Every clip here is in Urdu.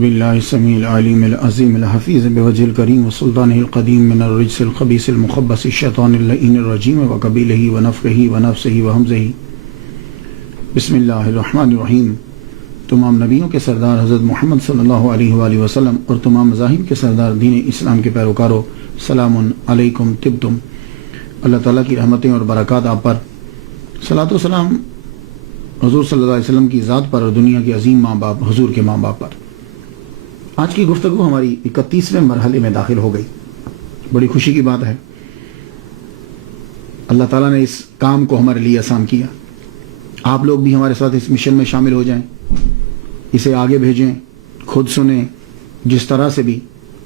باللہ السمیع العلیم العظیم الحفیظ بوجہ الکریم وسلطانہ القدیم من الرجس الخبیث المخبث الشیطان اللعین الرجیم وقبیلہ ونفخہ ونفسہ وہمزہ۔ بسم اللہ الرحمن الرحیم۔ تمام نبیوں کے سردار حضرت محمد صلی اللہ علیہ وآلہ وسلم اور تمام مذاہب کے سردار دین اسلام کے پیروکاروں، سلام علیکم طبتم۔ اللہ تعالیٰ کی رحمتیں اور برکات آپ پر، صلاۃ و سلام حضور صلی اللہ علیہ وسلم کی ذات پر اور دنیا کے عظیم ماں باپ حضور کے ماں باپ پر۔ آج کی گفتگو ہماری 31ویں مرحلے میں داخل ہو گئی۔ بڑی خوشی کی بات ہے، اللہ تعالیٰ نے اس کام کو ہمارے لیے آسان کیا۔ آپ لوگ بھی ہمارے ساتھ اس مشن میں شامل ہو جائیں، اسے آگے بھیجیں، خود سنیں جس طرح سے بھی،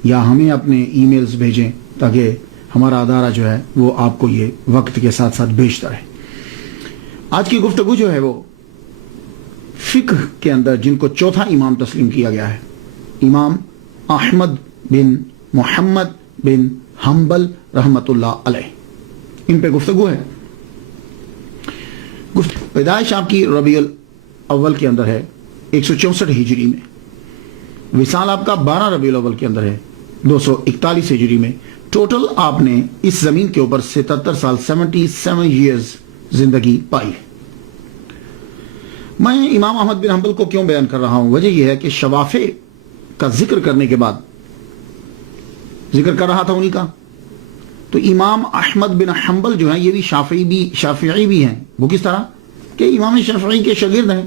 یا ہمیں اپنے ای میلز بھیجیں تاکہ ہمارا ادارہ جو ہے وہ آپ کو یہ وقت کے ساتھ ساتھ بھیجتا رہے۔ آج کی گفتگو جو ہے وہ فقہ کے اندر جن کو چوتھا امام تسلیم کیا گیا ہے، امام احمد بن محمد بن حنبل رحمۃ اللہ علیہ، ان پہ گفتگو ہے۔ پیدائش آپ کی ربیع الاول کے اندر ہے 164 ہجری میں، وصال آپ کا 12 ربیع الاول کے اندر ہے 241 ہجری میں۔ ٹوٹل آپ نے اس زمین کے اوپر 77 سال 77 ایئرز زندگی پائی ہے۔ میں امام احمد بن حنبل کو کیوں بیان کر رہا ہوں؟ وجہ یہ ہے کہ شوافع کا ذکر کرنے کے بعد ذکر کر رہا تھا انہی کا، تو امام احمد بن حنبل جو ہیں یہ بھی شافعی بھی ہیں۔ وہ کس طرح کہ امام شافعی کے شاگرد ہیں،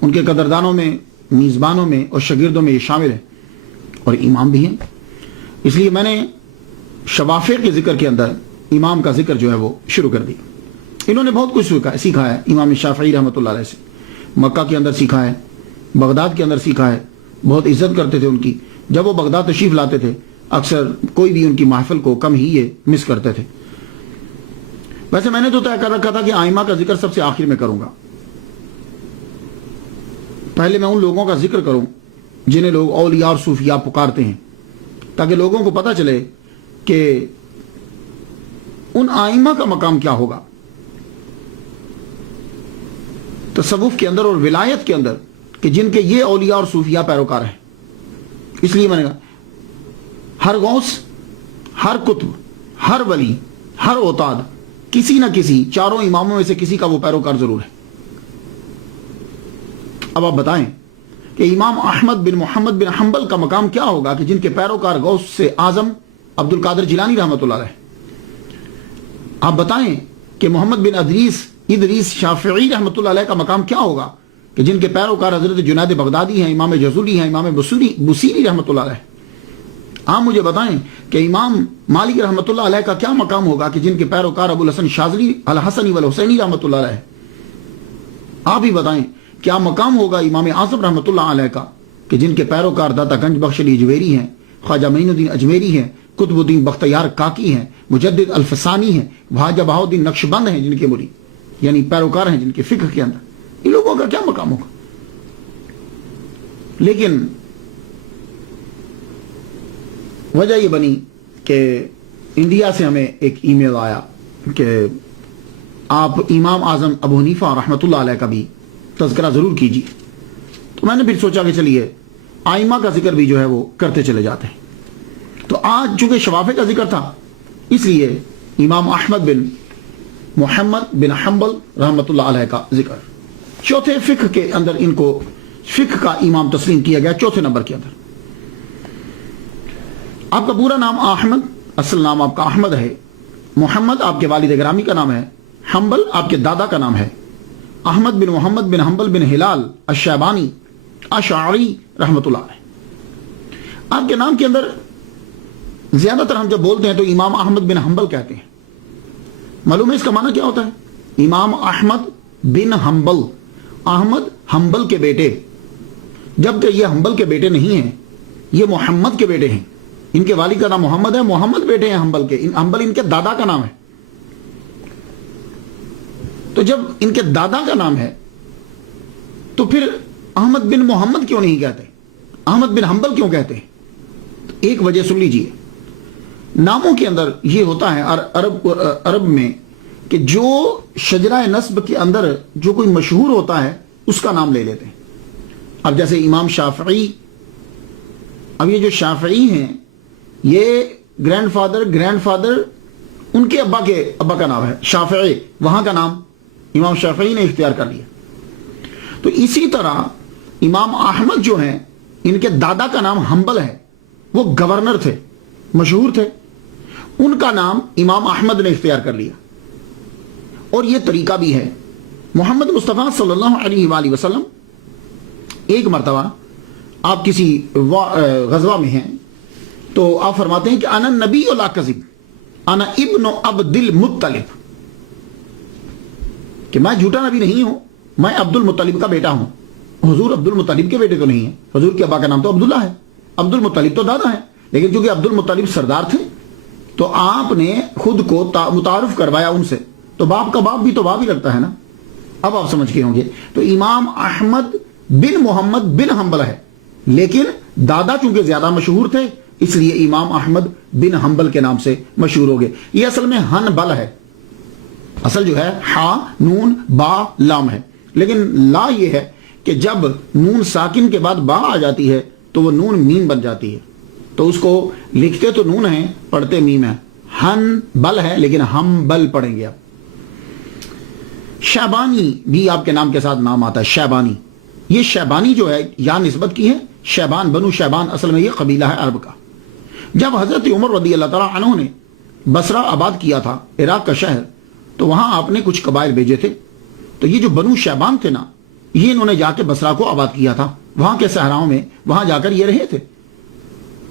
ان کے قدردانوں میں، میزبانوں میں اور شاگردوں میں یہ شامل ہیں، اور امام بھی ہیں۔ اس لیے میں نے شوافع کے ذکر کے اندر امام کا ذکر جو ہے وہ شروع کر دی۔ انہوں نے بہت کچھ سیکھا ہے امام شافعی رحمۃ اللہ علیہ سے۔ مکہ کے اندر سیکھا ہے، بغداد کے اندر سیکھا ہے، بہت عزت کرتے تھے ان کی۔ جب وہ بغداد تشریف لاتے تھے اکثر کوئی بھی ان کی محفل کو کم ہی یہ مس کرتے تھے۔ ویسے میں نے تو طے کر رکھا تھا کہ آئمہ کا ذکر سب سے آخر میں کروں گا، پہلے میں ان لوگوں کا ذکر کروں جنہیں لوگ اولیاء اور صوفیاء پکارتے ہیں، تاکہ لوگوں کو پتہ چلے کہ ان آئمہ کا مقام کیا ہوگا تصوف کے اندر اور ولایت کے اندر، کہ جن کے یہ اولیاء اور صوفیاء پیروکار ہیں۔ اس لیے میں نے کہا ہر غوث، ہر قطب، ہر ولی، ہر اوتاد کسی نہ کسی چاروں اماموں میں سے کسی کا وہ پیروکار ضرور ہے۔ اب آپ بتائیں کہ امام احمد بن محمد بن حنبل کا مقام کیا ہوگا کہ جن کے پیروکار غوث سے اعظم عبد القادر جیلانی رحمۃ اللہ علیہ۔ آپ بتائیں کہ محمد بن ادریس شافعی رحمۃ اللہ علیہ کا مقام کیا ہوگا کہ جن کے پیروکار حضرت جنید بغدادی ہیں، امام جزولی ہیں، امام بصیری رحمۃ اللہ علیہ۔ آپ مجھے بتائیں کہ امام مالک رحمۃ اللہ علیہ کا کیا مقام ہوگا کہ جن کے پیروکار ابو الحسن شاذلی الحسنی والحسینی رحمۃ اللہ علیہ۔ آپ ہی بتائیں کیا مقام ہوگا امام اعظم رحمۃ اللہ علیہ کا کہ جن کے پیروکار داتا گنج بخش علی اجمیری ہیں، خواجہ معین الدین اجمیری ہیں، قطب الدین بختیار کاکی ہیں، مجدد الفسانی ہیں، خواجہ بہاؤالدین نقشبند ہیں، جن کے مرید یعنی پیروکار ہیں جن کے فقہ کے اندر۔ ان لوگوں کا کیا مقام ہوگا؟ لیکن وجہ یہ بنی کہ انڈیا سے ہمیں ایک ای میل آیا کہ آپ امام اعظم ابو حنیفہ رحمۃ اللہ علیہ کا بھی تذکرہ ضرور کیجیے۔ تو میں نے پھر سوچا کہ چلیے آئمہ کا ذکر بھی جو ہے وہ کرتے چلے جاتے ہیں۔ تو آج چونکہ شوافع کا ذکر تھا، اس لیے امام احمد بن محمد بن حنبل رحمۃ اللہ علیہ کا ذکر چوتھے فقہ کے اندر، ان کو فقہ کا امام تسلیم کیا گیا چوتھے نمبر کے اندر۔ آپ کا پورا نام احمد، اصل نام آپ کا احمد ہے، محمد آپ کے والد گرامی کا نام ہے، حنبل آپ کے دادا کا نام ہے، احمد بن محمد بن حنبل بن ہلال الشیبانی اشعری رحمۃ اللہ علیہ۔ آپ کے نام کے اندر زیادہ تر ہم جب بولتے ہیں تو امام احمد بن حنبل کہتے ہیں۔ معلوم ہے اس کا معنی کیا ہوتا ہے؟ امام احمد بن حنبل، احمد حنبل کے بیٹے، جبکہ یہ حنبل کے بیٹے نہیں ہیں، یہ محمد کے بیٹے ہیں۔ ان کے والد کا نام محمد ہے، محمد بیٹے ہیں حنبل کے، حنبل ان کے دادا کا نام ہے۔ تو جب ان کے دادا کا نام ہے تو پھر احمد بن محمد کیوں نہیں کہتے، احمد بن حنبل کیوں کہتے ہیں؟ ایک وجہ سن لیجئے، ناموں کے اندر یہ ہوتا ہے عرب میں کہ جو شجرہ نسب کے اندر جو کوئی مشہور ہوتا ہے اس کا نام لے لیتے ہیں۔ اب جیسے امام شافعی اب یہ جو شافعی ہیں یہ گرینڈ فادر ان کے ابا کا نام ہے شافعی، وہاں کا نام امام شافعی نے اختیار کر لیا. تو اسی طرح امام احمد جو ہیں ان کے دادا کا نام حنبل ہے، وہ گورنر تھے، مشہور تھے، ان کا نام امام احمد نے اختیار کر لیا. اور یہ طریقہ بھی ہے. محمد مصطفیٰ صلی اللہ علیہ وآلہ وسلم ایک مرتبہ آپ کسی غزوہ میں ہیں تو آپ فرماتے ہیں کہ انا نبی لا کذب، انا ابن عبد المطلب، کہ میں جھوٹا نبی نہیں ہوں، میں عبد المطلب کا بیٹا ہوں. حضور عبد المطلب کے بیٹے تو نہیں ہیں، حضور کے ابا کا نام تو عبداللہ ہے، عبد المطلب تو دادا ہے، لیکن چونکہ عبد المطلب سردار تھے تو آپ نے خود کو متعارف کروایا ان سے. تو باپ کا باپ بھی تو باپ ہی لگتا ہے نا. اب آپ سمجھ کے ہوں گے. تو امام احمد بن محمد بن حنبل ہے، لیکن دادا چونکہ زیادہ مشہور تھے اس لیے امام احمد بن حنبل کے نام سے مشہور ہو گئے. یہ اصل میں حنبل ہے، اصل جو ہے ہا نون با لام ہے، لیکن لا یہ ہے کہ جب نون ساکن کے بعد با آ جاتی ہے تو وہ نون میم بن جاتی ہے. تو اس کو لکھتے تو نون ہیں، پڑھتے میم ہے. ہن بل ہے لیکن ہم بل پڑھیں گے. اب شیبانی بھی آپ کے نام کے ساتھ نام آتا ہے، شیبانی. یہ شیبانی جو ہے یا نسبت کی ہے شیبان، بنو شیبان اصل میں یہ قبیلہ ہے عرب کا. جب حضرت عمر رضی اللہ تعالیٰ عنہ نے بصرہ آباد کیا تھا، عراق کا شہر، تو وہاں آپ نے کچھ قبائل بھیجے تھے. تو یہ جو بنو شیبان تھے نا، یہ انہوں نے جا کے بصرہ کو آباد کیا تھا، وہاں کے صحراؤں میں، وہاں جا کر یہ رہے تھے.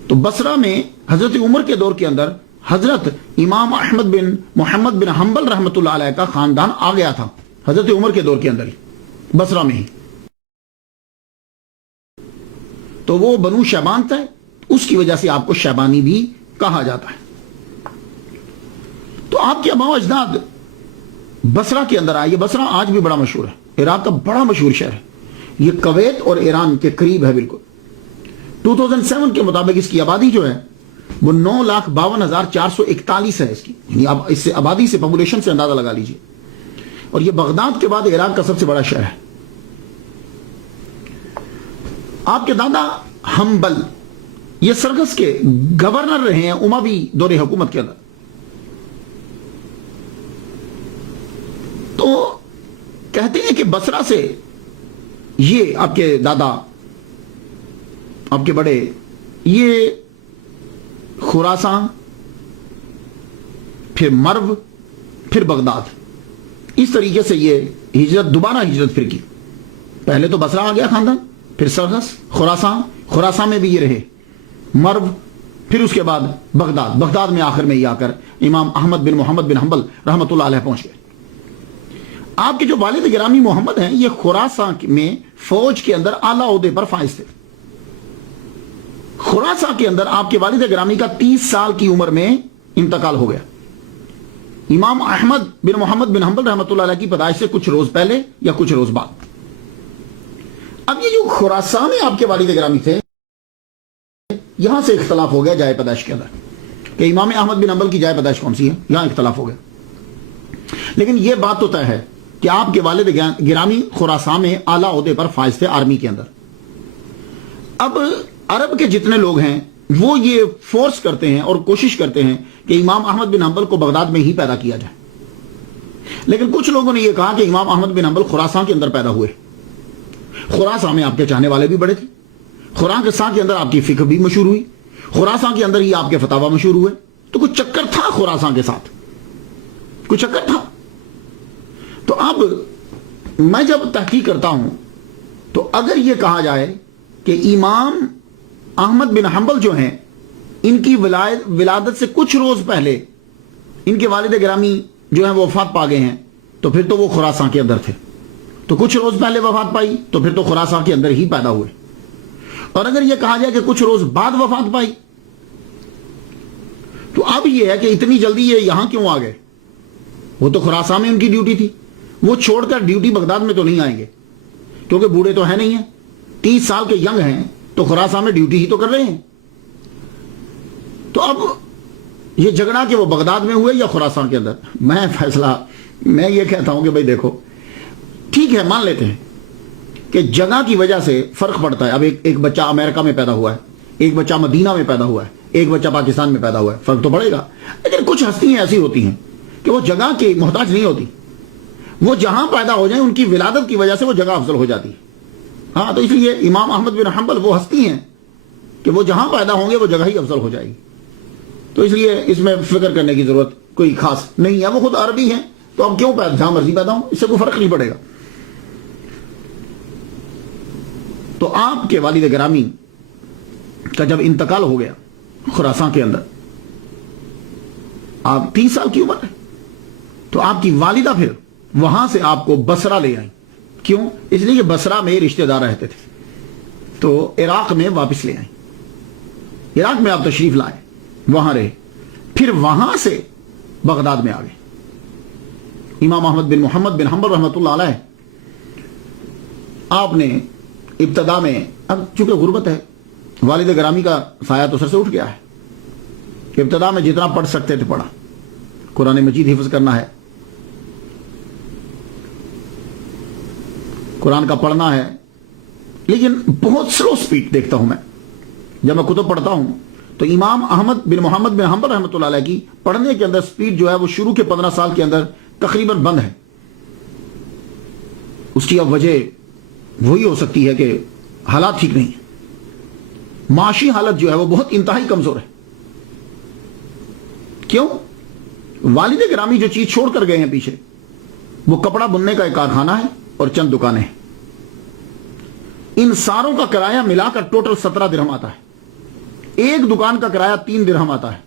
تو بصرہ میں حضرت عمر کے دور کے اندر حضرت امام احمد بن محمد بن حنبل رحمۃ اللہ علیہ کا خاندان آ گیا تھا حضرت عمر کے دور کے اندر ہی، بصرہ میں ہی. تو وہ بنو شیبان تھے، اس کی وجہ سے آپ کو شیبانی بھی کہا جاتا ہے. تو آپ کے آباء و اجداد بصرہ کے اندر آئے. یہ بصرہ آج بھی بڑا مشہور ہے، عراق کا بڑا مشہور شہر ہے. یہ کویت اور ایران کے قریب ہے بالکل. 2007 کے مطابق اس کی آبادی جو ہے وہ 9,52,441 ہے اس کی، یعنی اب اس سے آبادی سے، پاپولیشن سے اندازہ لگا لیجئے. اور یہ بغداد کے بعد عراق کا سب سے بڑا شہر ہے. آپ کے دادا حنبل یہ سرگس کے گورنر رہے ہیں اموی دور حکومت کے اندر. تو کہتے ہیں کہ بصرہ سے یہ آپ کے دادا، آپ کے بڑے، یہ خراسان، پھر مرو، پھر بغداد، اس طریقے سے یہ ہجرت، دوبارہ ہجرت پھر کی. پہلے تو بصرہ آ گیا خاندان، پھر سرگس، خراسان میں بھی یہ رہے، مرو، پھر اس کے بعد بغداد میں آخر میں یہ آ کر امام احمد بن محمد بن حنبل رحمۃ اللہ علیہ پہنچ گئے. آپ کے جو والد گرامی محمد ہیں یہ خراسان میں فوج کے اندر اعلیٰ عہدے پر فائز تھے. خراسان کے اندر آپ کے والد گرامی کا 30 سال کی عمر میں انتقال ہو گیا. امام احمد بن محمد بن حنبل رحمۃ اللہ علیہ کی پیدائش سے کچھ روز پہلے یا کچھ روز بعد. اب یہ جو خراسان میں آپ کے والد گرامی تھے، یہاں سے اختلاف ہو گیا جائے پیدائش کے اندر کہ امام احمد بن حنبل کی جائے پیدائش کون سی ہے، یہاں اختلاف ہو گیا. لیکن یہ بات تو طے ہے کہ آپ کے والد گرامی خراسان میں اعلیٰ عہدے پر فائز تھے آرمی کے اندر. اب عرب کے جتنے لوگ ہیں وہ یہ فورس کرتے ہیں اور کوشش کرتے ہیں کہ امام احمد بن حنبل کو بغداد میں ہی پیدا کیا جائے. لیکن کچھ لوگوں نے یہ کہا کہ امام احمد بن حنبل خراسان کے اندر پیدا ہوئے. خراسان میں آپ کے چاہنے والے بھی بڑے تھے، خراسان کے اندر آپ کی فکر بھی مشہور ہوئی، خراسان کے اندر ہی آپ کے فتاوا مشہور ہوئے. تو کچھ چکر تھا خراسان کے ساتھ، کچھ چکر تھا. تو اب میں جب تحقیق کرتا ہوں تو اگر یہ کہا جائے کہ امام احمد بن حنبل جو ہیں ان کی ولادت سے کچھ روز پہلے ان کے والد گرامی جو ہیں وہ وفات پا گئے ہیں، تو پھر تو وہ خراسان کے اندر تھے. تو کچھ روز پہلے وفات پائی تو پھر تو خراسان کے اندر ہی پیدا ہوئے. اور اگر یہ کہا جائے کہ کچھ روز بعد وفات پائی تو اب یہ ہے کہ اتنی جلدی یہ یہاں کیوں آ گئے؟ وہ تو خراسان میں ان کی ڈیوٹی تھی، وہ چھوڑ کر ڈیوٹی بغداد میں تو نہیں آئیں گے کیونکہ بوڑھے تو ہیں نہیں ہیں، 30 سال کے ینگ ہیں، تو خراسان میں ڈیوٹی ہی تو کر رہے ہیں. تو اب یہ جھگڑا کہ وہ بغداد میں ہوئے یا خراسان کے اندر، میں یہ کہتا ہوں کہ بھائی دیکھو ٹھیک ہے، مان لیتے ہیں کہ جگہ کی وجہ سے فرق پڑتا ہے. اب ایک بچہ امریکہ میں پیدا ہوا ہے، ایک بچہ مدینہ میں پیدا ہوا ہے، ایک بچہ پاکستان میں پیدا ہوا ہے، فرق تو پڑے گا. لیکن کچھ ہستیاں ایسی ہوتی ہیں کہ وہ جگہ کی محتاج نہیں ہوتی، وہ جہاں پیدا ہو جائیں ان کی ولادت کی وجہ سے وہ جگہ افضل ہو جاتی ہے. ہاں، تو اس لیے امام احمد بن حنبل وہ ہستی ہیں کہ وہ جہاں پیدا ہوں گے وہ جگہ ہی افضل ہو جائے گی. تو اس لیے اس میں فکر کرنے کی ضرورت کوئی خاص نہیں ہے. وہ خود عربی ہیں تو اب کیوں جہاں مرضی پیدا ہوں، اس سے کوئی فرق نہیں پڑے گا. تو آپ کے والد گرامی کا جب انتقال ہو گیا خراسان کے اندر، آپ 30 سال کی عمر ہے، تو آپ کی والدہ پھر وہاں سے آپ کو بصرہ لے آئیں. کیوں؟ اس لیے کہ بصرہ میں رشتہ دار رہتے تھے، تو عراق میں واپس لے آئیں. عراق میں آپ تشریف لائیں، وہاں رہے، پھر وہاں سے بغداد میں آ گئے. امام احمد بن محمد بن حنبل رحمۃ اللہ علیہ، آپ نے ابتدا میں، اب چونکہ غربت ہے، والد گرامی کا سایہ تو سر سے اٹھ گیا ہے، ابتدا میں جتنا پڑھ سکتے تھے پڑھا، قرآن مجید حفظ کرنا ہے، قرآن کا پڑھنا ہے. لیکن بہت سلو سپیڈ دیکھتا ہوں میں جب میں کتب پڑھتا ہوں، تو امام احمد بن محمد بن حنبل رحمۃ اللہ علیہ کی پڑھنے کے اندر سپیڈ جو ہے وہ شروع کے 15 سال کے اندر تقریباً بند ہے. اس کی اب وجہ وہی ہو سکتی ہے کہ حالات ٹھیک نہیں ہیں، معاشی حالت جو ہے وہ بہت انتہائی کمزور ہے. کیوں؟ والد گرامی جو چیز چھوڑ کر گئے ہیں پیچھے، وہ کپڑا بننے کا ایک کارخانہ ہے اور چند دکانیں ہیں. ان ساروں کا کرایہ ملا کر ٹوٹل 17 درہم آتا ہے. ایک دکان کا کرایہ 3 درہم آتا ہے،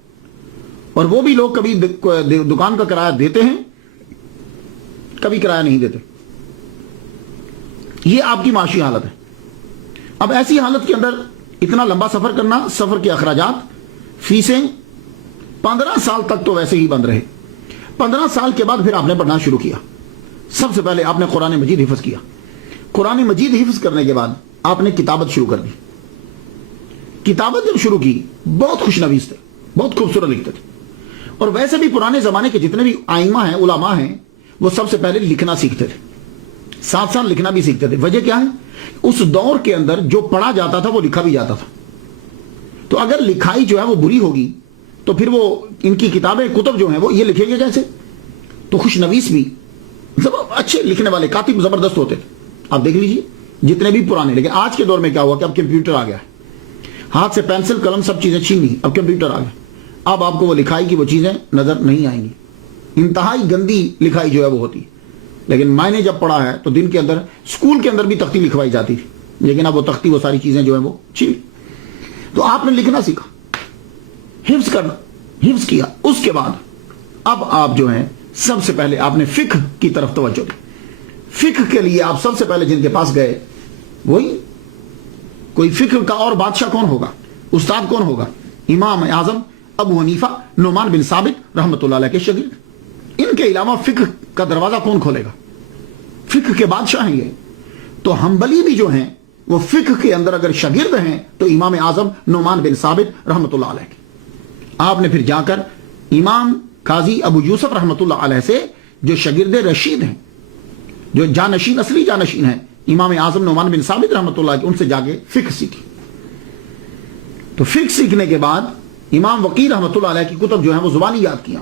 اور وہ بھی لوگ کبھی دکان کا کرایہ دیتے ہیں، کبھی کرایہ نہیں دیتے. یہ آپ کی معاشی حالت ہے. اب ایسی حالت کے اندر اتنا لمبا سفر کرنا، سفر کے اخراجات، فیسیں، 15 سال تک تو ویسے ہی بند رہے. 15 سال کے بعد پھر آپ نے پڑھنا شروع کیا. سب سے پہلے آپ نے قرآن مجید حفظ کیا. قرآن مجید حفظ کرنے کے بعد آپ نے کتابت شروع کر دی. کتابت جب شروع کی، بہت خوش نویس تھے، بہت خوبصورت لکھتے تھے. اور ویسے بھی پرانے زمانے کے جتنے بھی آئمہ ہیں، علماء ہیں، وہ سب سے پہلے لکھنا سیکھتے تھے، ساتھ ساتھ لکھنا بھی سیکھتے تھے. وجہ کیا ہے؟ اس دور کے اندر جو پڑھا جاتا تھا وہ لکھا بھی جاتا تھا. تو اگر لکھائی جو ہے وہ بری ہوگی تو پھر وہ ان کی کتابیں، کتب جو ہیں وہ یہ لکھیں گے کیسے؟ تو خوش نویس بھی اچھے لکھنے والے کاتب زبردست ہوتے تھے. آپ دیکھ لیجئے جتنے بھی پرانے. لیکن آج کے دور میں کیا ہوا کہ اب کمپیوٹر آ گیا ہے، ہاتھ سے پینسل قلم سب چیزیں چھین لی، اب کمپیوٹر آ گیا. اب آپ کو وہ لکھائی کی وہ چیزیں نظر نہیں آئیں گی. انتہائی گندی لکھائی جو ہے وہ ہوتی ہے. لیکن میں نے جب پڑھا ہے تو دن کے اندر اسکول کے اندر بھی تختی لکھوائی جاتی تھی، لیکن اب وہ تختی، وہ ساری چیزیں جو ہیں وہ چھین. تو آپ نے لکھنا سیکھا، حفظ کرنا، حفظ کیا. اس کے بعد اب آپ جو ہیں سب سے پہلے آپ نے فقہ کی طرف توجہ دی. فقہ کے لیے آپ سب سے پہلے جن کے پاس گئے، وہی کوئی فقہ کا اور بادشاہ کون ہوگا، استاد کون ہوگا؟ امام اعظم ابو حنیفہ نعمان بن ثابت رحمۃ اللہ علیہ کے شاگرد. ان کے علاوہ فقہ کا دروازہ کون کھولے گا؟ فقہ کے بادشاہ ہیں یہ. تو حنبلی بھی جو ہیں وہ فقہ کے اندر اگر شاگرد ہیں تو امام اعظم نعمان بن ثابت رحمۃ اللہ علیہ کے. آپ نے پھر جا کر امام قاضی ابو یوسف رحمۃ اللہ علیہ سے، جو شاگرد رشید ہیں، جو جانشین، اصلی جانشین ہیں امام اعظم نعمان بن ثابت رحمۃ اللہ کے، ان سے جا کے فقہ سیکھی. تو فقہ سیکھنے کے بعد امام وقی رحمۃ اللہ علیہ کی کتب جو ہیں وہ زبانی یاد کیا.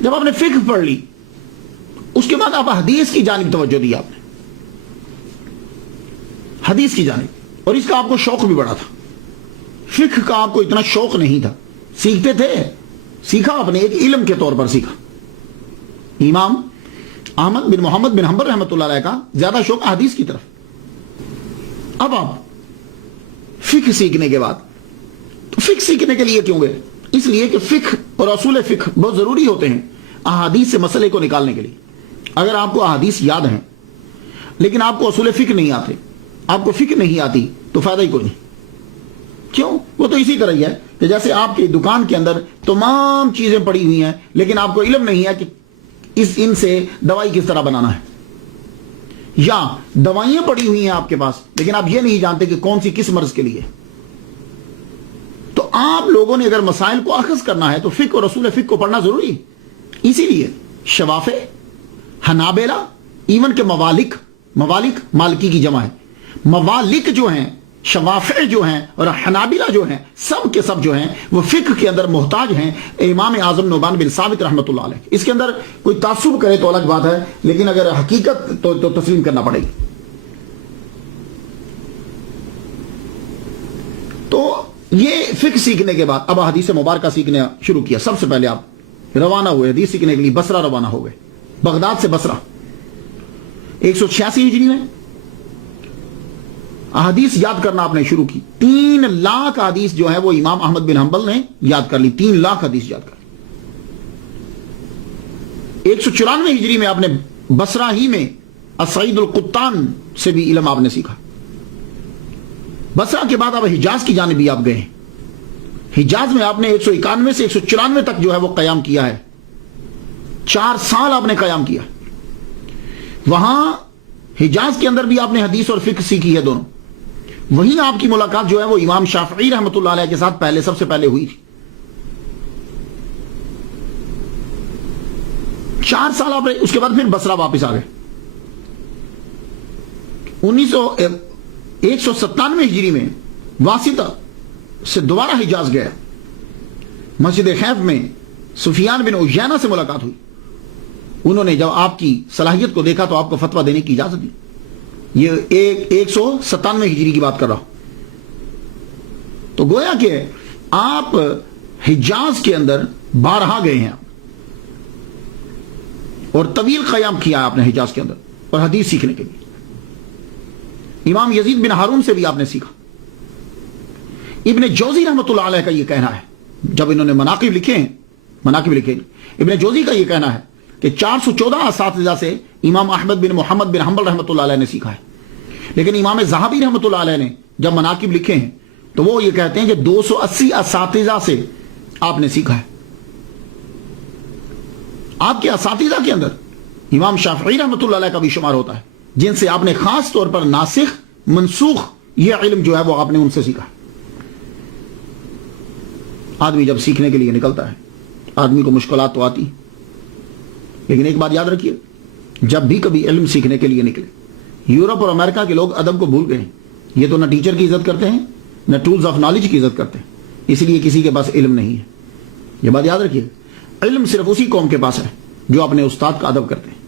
جب آپ نے فقہ پڑھ لی، اس کے بعد آپ حدیث کی جانب توجہ دی. آپ نے حدیث کی جانب، اور اس کا آپ کو شوق بھی بڑا تھا. فقہ کا آپ کو اتنا شوق نہیں تھا، سیکھتے تھے، سیکھا آپ نے ایک علم کے طور پر سیکھا. امام احمد بن محمد بن حنبل رحمۃ اللہ علیہ کا زیادہ شوق حدیث کی طرف. اب آپ فقہ سیکھنے کے بعد، تو فقہ سیکھنے کے لیے کیوں گئے؟ اس لیے کہ فقہ اور اصول فقہ بہت ضروری ہوتے ہیں احادیث سے مسئلے کو نکالنے کے لیے. اگر آپ کو احادیث یاد ہیں لیکن آپ کو اصول فقہ نہیں آتے، آپ کو فقہ نہیں آتی، تو فائدہ ہی کوئی نہیں. کیوں؟ وہ تو اسی طرح ہی ہے کہ جیسے آپ کی دکان کے اندر تمام چیزیں پڑی ہوئی ہیں لیکن آپ کو علم نہیں ہے کہ ان سے دوائی کس طرح بنانا ہے، یا دوائیاں پڑی ہوئی ہیں آپ کے پاس لیکن آپ یہ نہیں جانتے کہ کون سی کس مرض کے لیے. تو آپ لوگوں نے اگر مسائل کو اخذ کرنا ہے تو فقہ اور اصول فقہ کو پڑھنا ضروری ہے. اسی لیے شوافع، حنابلہ، ایون کہ موالک مالکی کی جمع ہے، موالک جو ہیں شوافع جو ہیں اور حنابلہ جو ہیں سب کے سب جو ہیں وہ فقہ کے اندر محتاج ہیں امام اعظم نعمان بن ثابت رحمۃ اللہ علیہ. اس کے اندر کوئی تعصب کرے تو الگ بات ہے، لیکن اگر حقیقت تو تسلیم کرنا پڑے گی. تو یہ فقہ سیکھنے کے بعد اب حدیث مبارکہ سیکھنا شروع کیا. سب سے پہلے آپ روانہ ہوئے حدیث سیکھنے کے لیے بصرہ روانہ ہو گئے، بغداد سے بصرہ 186 ہجری میں. احادیث یاد کرنا آپ نے شروع کی. 3 لاکھ حدیث جو ہے وہ امام احمد بن حنبل نے یاد کر لی. 3 لاکھ حدیث یاد کر لی. 194 ہجری میں آپ نے بصرہ ہی میں السعید القطان سے بھی علم آپ نے سیکھا. بصرہ کے بعد اب حجاز کی جانب بھی آپ گئے. حجاز میں آپ نے 191 سے 194 تک جو ہے وہ قیام کیا ہے. 4 سال آپ نے قیام کیا. وہاں حجاز کے اندر بھی آپ نے حدیث اور فقہ سیکھی ہے دونوں. وہیں آپ کی ملاقات جو ہے وہ امام شافعی رحمۃ اللہ علیہ کے ساتھ سب سے پہلے ہوئی تھی. 4 سال آپ اس کے بعد پھر بصرہ واپس آ گئے. 197 ہجری میں واسطہ سے دوبارہ حجاز گیا. مسجد خیف میں سفیان بن عیینہ سے ملاقات ہوئی. انہوں نے جب آپ کی صلاحیت کو دیکھا تو آپ کو فتویٰ دینے کی اجازت دی. یہ 197 ہجری کی بات کر رہا ہوں. تو گویا کہ آپ حجاز کے اندر بارہا گئے ہیں اور طویل قیام کیا آپ نے حجاز کے اندر اور حدیث سیکھنے کے لیے. امام یزید بن ہارون سے بھی آپ نے سیکھا. ابن جوزی رحمۃ اللہ علیہ کا یہ کہنا ہے، جب انہوں نے مناقب لکھے ابن جوزی کا یہ کہنا ہے کہ 414 اساتذہ سے امام احمد بن محمد بن حنبل رحمۃ اللہ علیہ نے سیکھا ہے. لیکن امام ذہبی رحمۃ اللہ علیہ نے جب مناقب لکھے ہیں تو وہ یہ کہتے ہیں کہ 280 اساتذہ سے آپ نے سیکھا ہے. آپ کے اساتذہ کے اندر امام شافعی رحمۃ اللہ علیہ کا بھی شمار ہوتا ہے، جن سے آپ نے خاص طور پر ناسخ منسوخ یہ علم جو ہے وہ آپ نے ان سے سیکھا. آدمی جب سیکھنے کے لیے نکلتا ہے آدمی کو مشکلات تو آتی، لیکن ایک بات یاد رکھیے، جب بھی کبھی علم سیکھنے کے لیے نکلے. یورپ اور امریکہ کے لوگ ادب کو بھول گئے. یہ تو نہ ٹیچر کی عزت کرتے ہیں نہ ٹولز آف نالج کی عزت کرتے ہیں، اس لیے کسی کے پاس علم نہیں ہے. یہ بات یاد رکھیے، علم صرف اسی قوم کے پاس ہے جو اپنے استاد کا ادب کرتے ہیں.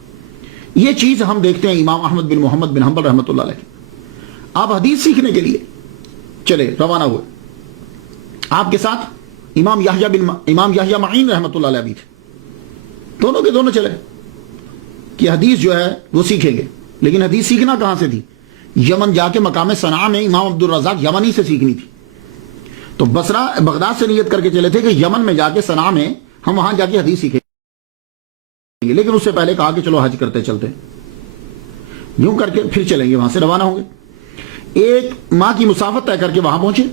یہ چیز ہم دیکھتے ہیں امام احمد بن محمد بن حنبل رحمۃ اللہ علیہ. آپ حدیث سیکھنے کے لیے چلے روانہ ہوئے. آپ کے ساتھ امام یحییٰ معین رحمۃ اللہ علیہ بھی تھے. دونوں کے دونوں چلے کہ حدیث جو ہے وہ سیکھیں گے. لیکن حدیث سیکھنا کہاں سے تھی؟ یمن جا کے مقام صنعاء میں امام عبد الرزاق یمنی سے سیکھنی تھی. تو بصرہ بغداد سے نیت کر کے چلے تھے کہ یمن میں جا کے صنعاء میں ہم وہاں جا کے حدیث سیکھیں گے. لیکن اس سے پہلے کہا کہ چلو حج کرتے چلتے، یوں کر کے پھر چلیں گے. وہاں سے روانہ ہوں گے. 1 ماہ کی مسافت طے کر کے وہاں پہنچے.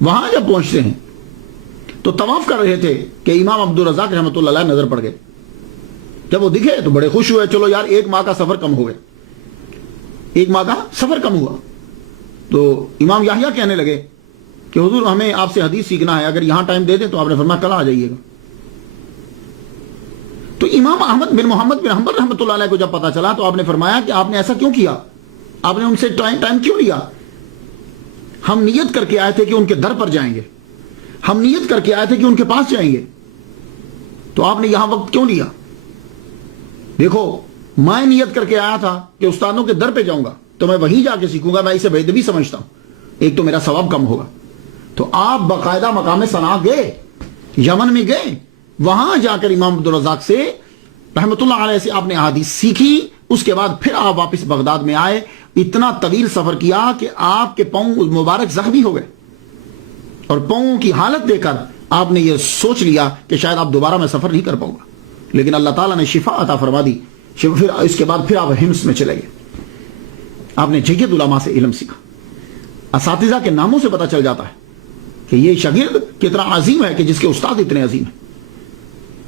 وہاں جب پہنچتے ہیں تو طواف کر رہے تھے کہ امام عبد الرزاق رحمۃ اللہ علیہ نظر پڑ گئے. جب وہ دکھے تو بڑے خوش ہوئے، چلو یار 1 ماہ کا سفر کم ہو گیا. 1 ماہ کا سفر کم ہوا. تو امام یحییٰ کہنے لگے کہ حضور ہمیں آپ سے حدیث سیکھنا ہے، اگر یہاں ٹائم دے دیں. تو آپ نے فرمایا کل آ جائیے گا. تو امام احمد بن محمد بن حنبل رحمۃ اللہ علیہ کو جب پتا چلا تو آپ نے فرمایا کہ آپ نے ایسا کیوں کیا؟ آپ نے ان سے ٹائم کیوں لیا؟ ہم نیت کر کے آئے تھے کہ ان کے در پر جائیں گے، ہم نیت کر کے آئے تھے کہ ان کے پاس جائیں گے، تو آپ نے یہاں وقت کیوں لیا؟ دیکھو میں نیت کر کے آیا تھا کہ استادوں کے در پہ جاؤں گا تو میں وہیں جا کے سیکھوں گا. میں اسے بے ادبی سمجھتا ہوں، ایک تو میرا ثواب کم ہوگا. تو آپ باقاعدہ مقام صنعاء گئے، یمن میں گئے. وہاں جا کر امام عبد الرزاق سے رحمۃ اللہ علیہ سے آپ نے احادیث سیکھی. اس کے بعد پھر آپ واپس بغداد میں آئے. اتنا طویل سفر کیا کہ آپ کے پاؤں مبارک زخمی ہو گئے اور پاؤں کی حالت دیکھ کر آپ نے یہ سوچ لیا کہ شاید آپ دوبارہ میں سفر نہیں کر پاؤں گا. لیکن اللہ تعالیٰ نے شفا عطا فرما دی. پھر اس کے بعد پھر آپ ہمس میں چلے گئے. آپ نے جید علماء سے علم سیکھا. اساتذہ کے ناموں سے پتہ چل جاتا ہے کہ یہ شاگرد کتنا عظیم ہے کہ جس کے استاد اتنے عظیم ہیں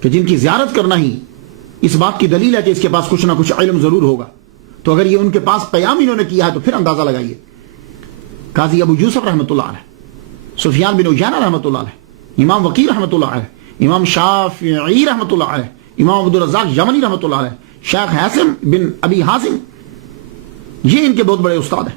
کہ جن کی زیارت کرنا ہی اس بات کی دلیل ہے کہ اس کے پاس کچھ نہ کچھ علم ضرور ہوگا. تو اگر یہ ان کے پاس قیام انہوں نے کیا ہے تو پھر اندازہ لگائیے. قاضی ابو یوسف رحمۃ اللہ علیہ، سفیان بن عیینہ رحمۃ اللہ علیہ، امام وقیع رحمۃ اللہ علیہ، امام شافعی رحمۃ اللہ علیہ، امام عبد الرزاق یمنی رحمۃ اللہ علیہ، شیخ حاسم بن ابی حازم، یہ ان کے بہت بڑے استاد ہیں.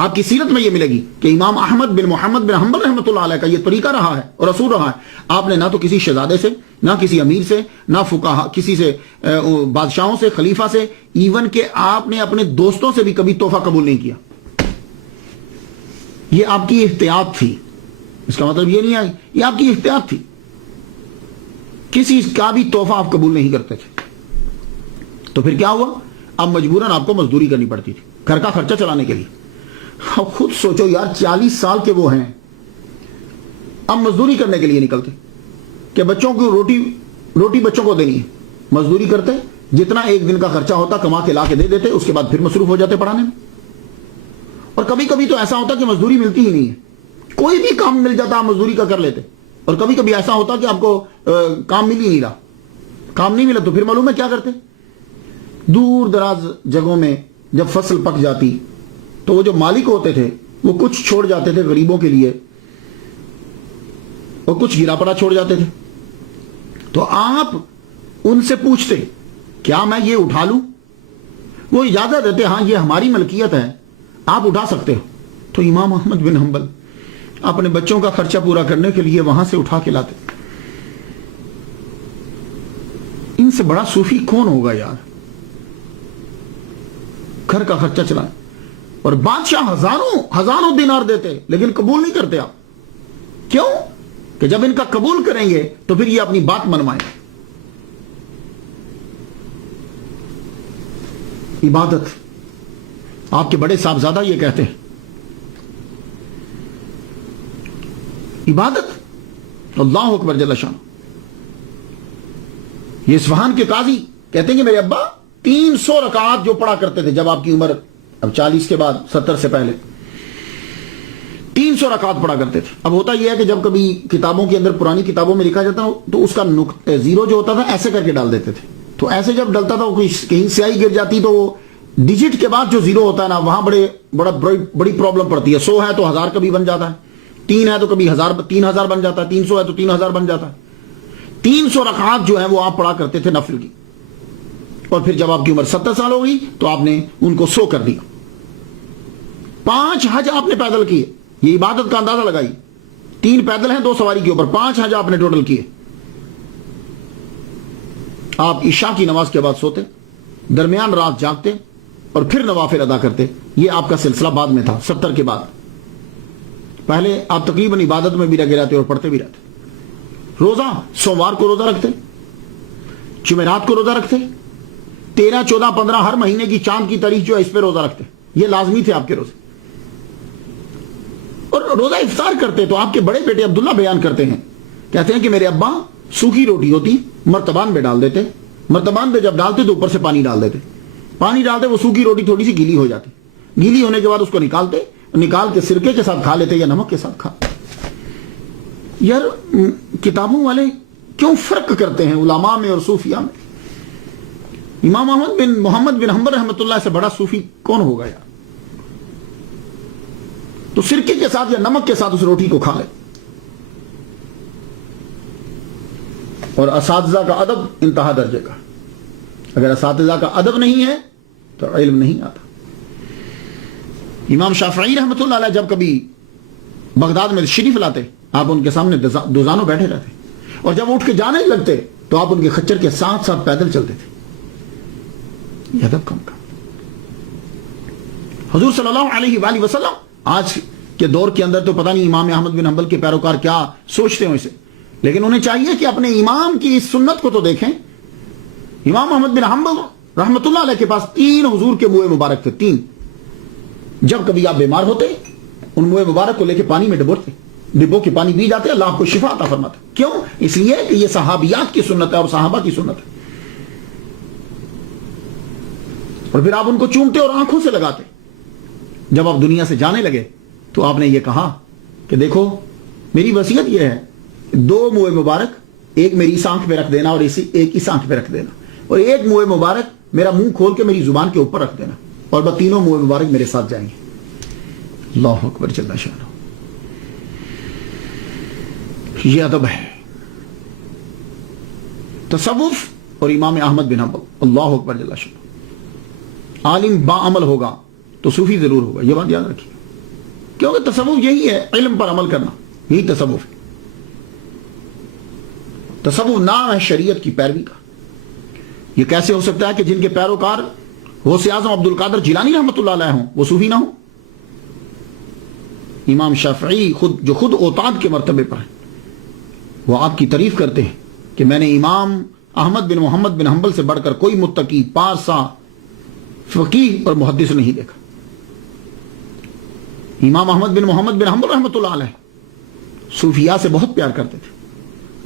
آپ کی سیرت میں یہ ملے گی کہ امام احمد بن محمد بن حنبل رحمۃ اللہ علیہ کا یہ طریقہ رہا ہے اور اصول رہا ہے. آپ نے نہ تو کسی شہزادے سے، نہ کسی امیر سے، نہ فقہا، کسی سے، بادشاہوں سے، خلیفہ سے، ایون کہ آپ نے اپنے دوستوں سے بھی کبھی تحفہ قبول نہیں کیا. یہ آپ کی احتیاط تھی. اس کا مطلب یہ نہیں ہے، یہ آپ کی احتیاط تھی. کسی کا بھی تحفہ آپ قبول نہیں کرتے تھے. تو پھر کیا ہوا؟ اب مجبوراً آپ کو مزدوری کرنی پڑتی تھی گھر کا خرچہ چلانے کے لیے. اب خود سوچو یار، 40 سال کے وہ ہیں، اب مزدوری کرنے کے لیے نکلتے کہ بچوں کو روٹی بچوں کو دینی ہے. مزدوری کرتے، جتنا ایک دن کا خرچہ ہوتا کما کے لا کے دے دیتے، اس کے بعد پھر مصروف ہو جاتے پڑھانے میں. اور کبھی کبھی تو ایسا ہوتا کہ مزدوری ملتی ہی نہیں ہے، کوئی بھی کام مل جاتا آپ مزدوری کا کر لیتے. اور کبھی کبھی ایسا ہوتا کہ آپ کو کام مل ہی نہیں رہا، کام نہیں ملا تو پھر معلوم ہے کیا کرتے؟ دور دراز جگہوں میں جب فصل پک جاتی تو وہ جو مالک ہوتے تھے وہ کچھ چھوڑ جاتے تھے غریبوں کے لیے اور کچھ گرا پڑا چھوڑ جاتے تھے. تو آپ ان سے پوچھتے کیا میں یہ اٹھا لوں؟ وہ اجازت دیتے، ہاں یہ ہماری ملکیت ہے، آپ اٹھا سکتے ہو. تو امام احمد بن حنبل اپنے بچوں کا خرچہ پورا کرنے کے لیے وہاں سے اٹھا کے لاتے. ان سے بڑا صوفی کون ہوگا یار؟ گھر کا خرچہ چلائیں. اور بادشاہ ہزاروں دینار دیتے لیکن قبول نہیں کرتے آپ. کیوں؟ کہ جب ان کا قبول کریں گے تو پھر یہ اپنی بات منوائیں. عبادت، آپ کے بڑے صاحبزادہ یہ کہتے ہیں، عبادت اللہ اکبر جل شان. یہ اصفہان کے قاضی کہتے ہیں کہ میرے ابا 300 رکعات جو پڑھا کرتے تھے جب آپ کی عمر اب 40 کے بعد 70 سے پہلے 300 رکعات پڑھا کرتے تھے. اب ہوتا یہ ہے کہ جب کبھی کتابوں کے اندر، پرانی کتابوں میں لکھا جاتا تو اس کا زیرو جو ہوتا تھا ایسے کر کے ڈال دیتے تھے. تو ایسے جب ڈلتا تھا کہیں سیاہی گر جاتی تو وہ ڈیجٹ کے بعد جو زیرو ہوتا ہے نا، وہاں بڑی پرابلم پڑتی ہے. 100 ہے تو 1000 کبھی بن جاتا ہے، 3 ہے تو کبھی 3000 بن جاتا ہے، 300 ہے تو 3000 بن جاتا ہے. 300 رکعات جو ہے وہ آپ پڑھا کرتے تھے نفل کی. اور پھر جب آپ کی عمر 70 سال ہو گئی تو آپ نے ان کو 100 کر دیا. 5 حج آپ نے پیدل کیے. یہ عبادت کا اندازہ لگائی. 3 پیدل ہیں، 2 سواری کے اوپر، 5 حج آپ نے ٹوٹل کیے. آپ عشاء کی نماز کے بعد سوتے، درمیان رات جاگتے اور پھر نوافل ادا کرتے. یہ آپ کا سلسلہ بعد میں تھا 70 کے بعد. پہلے آپ تقریباً عبادت میں بھی لگے رہتے اور پڑھتے بھی رہتے. روزہ، سوموار کو روزہ رکھتے، جمعرات کو روزہ رکھتے، 13 14 15 ہر مہینے کی چاند کی تاریخ جو ہے اس پہ روزہ رکھتے. یہ لازمی تھے آپ کے روزے. اور روزہ افطار کرتے تو آپ کے بڑے بیٹے عبداللہ بیان کرتے ہیں، کہتے ہیں کہ میرے ابا سوکھی روٹی ہوتی مرتبان میں ڈال دیتے، مرتبان میں جب ڈالتے تو اوپر سے پانی ڈال دیتے، پانی ڈالتے وہ سوکھی روٹی تھوڑی سی گیلی ہو جاتی، گیلی ہونے کے بعد اس کو نکال کے سرکے کے ساتھ کھا لیتے یا نمک کے ساتھ کھا. یار کتابوں والے کیوں فرق کرتے ہیں علماء میں اور صوفیاء میں؟ امام احمد بن محمد بن حنبل رحمۃ اللہ سے بڑا صوفی کون ہوگا یار؟ تو سرکے کے ساتھ یا نمک کے ساتھ اس روٹی کو کھا لے. اور اساتذہ کا ادب انتہا درجے کا. اگر اساتذہ کا ادب نہیں ہے تو علم نہیں آتا. امام شافعی رحمۃ اللہ علیہ جب کبھی بغداد میں تشریف لاتے، آپ ان کے سامنے دوزانوں بیٹھے رہتے، اور جب اٹھ کے جانے لگتے تو آپ ان کے خچر کے ساتھ ساتھ پیدل چلتے تھے. یہ ادب کم کا. حضور صلی اللہ علیہ وآلہ وسلم آج کے دور کے اندر تو پتہ نہیں امام احمد بن حنبل کے پیروکار کیا سوچتے ہیں اسے، لیکن انہیں چاہیے کہ اپنے امام کی اس سنت کو تو دیکھیں. امام احمد بن حنبل رحمۃ اللہ علیہ کے پاس 3 حضور کے منہ مبارک تھے. 3 جب کبھی آپ بیمار ہوتے ان منہ مبارک کو لے کے پانی میں ڈبو کے پانی پی جاتے، اللہ آپ کو شفا عطا فرماتا. کیوں؟ اس لیے کہ یہ صحابیات کی سنت ہے اور صحابہ کی سنت ہے. اور پھر آپ ان کو چومتے اور آنکھوں سے لگاتے. جب آپ دنیا سے جانے لگے تو آپ نے یہ کہا کہ دیکھو میری وصیت یہ ہے، 2 منہ مبارک، ایک میری اس آنکھ پہ رکھ دینا اور ایک اس آنکھ پہ رکھ دینا، اور ایک منہ مبارک میرا منہ کھول کے میری زبان کے اوپر رکھ دینا، اور بس تینوں منہ مبارک میرے ساتھ جائیں گے. اللہ اکبر جل شانہ. یہ ادب ہے. تصوف اور امام احمد بن حنبل. اللہ اکبر جل شانہ. عالم با عمل ہوگا تو صوفی ضرور ہوگا، یہ بات یاد رکھیے. کیونکہ تصوف یہی ہے، علم پر عمل کرنا، یہی تصوف ہے۔ تصوف نام ہے شریعت کی پیروی کا۔ یہ کیسے ہو سکتا ہے کہ جن کے پیروکار غوث اعظم عبد القادر جیلانی رحمۃ اللہ علیہ ہوں وہ صوفی نہ ہوں؟ امام شافعی جو خود اوتاد کے مرتبے پر ہیں، وہ آپ کی تعریف کرتے ہیں کہ میں نے امام احمد بن محمد بن حنبل سے بڑھ کر کوئی متقی، پارسا، فقیہ اور محدث نہیں دیکھا۔ امام احمد بن محمد بن حنبل رحمۃ اللہ علیہ صوفیاء سے بہت پیار کرتے تھے۔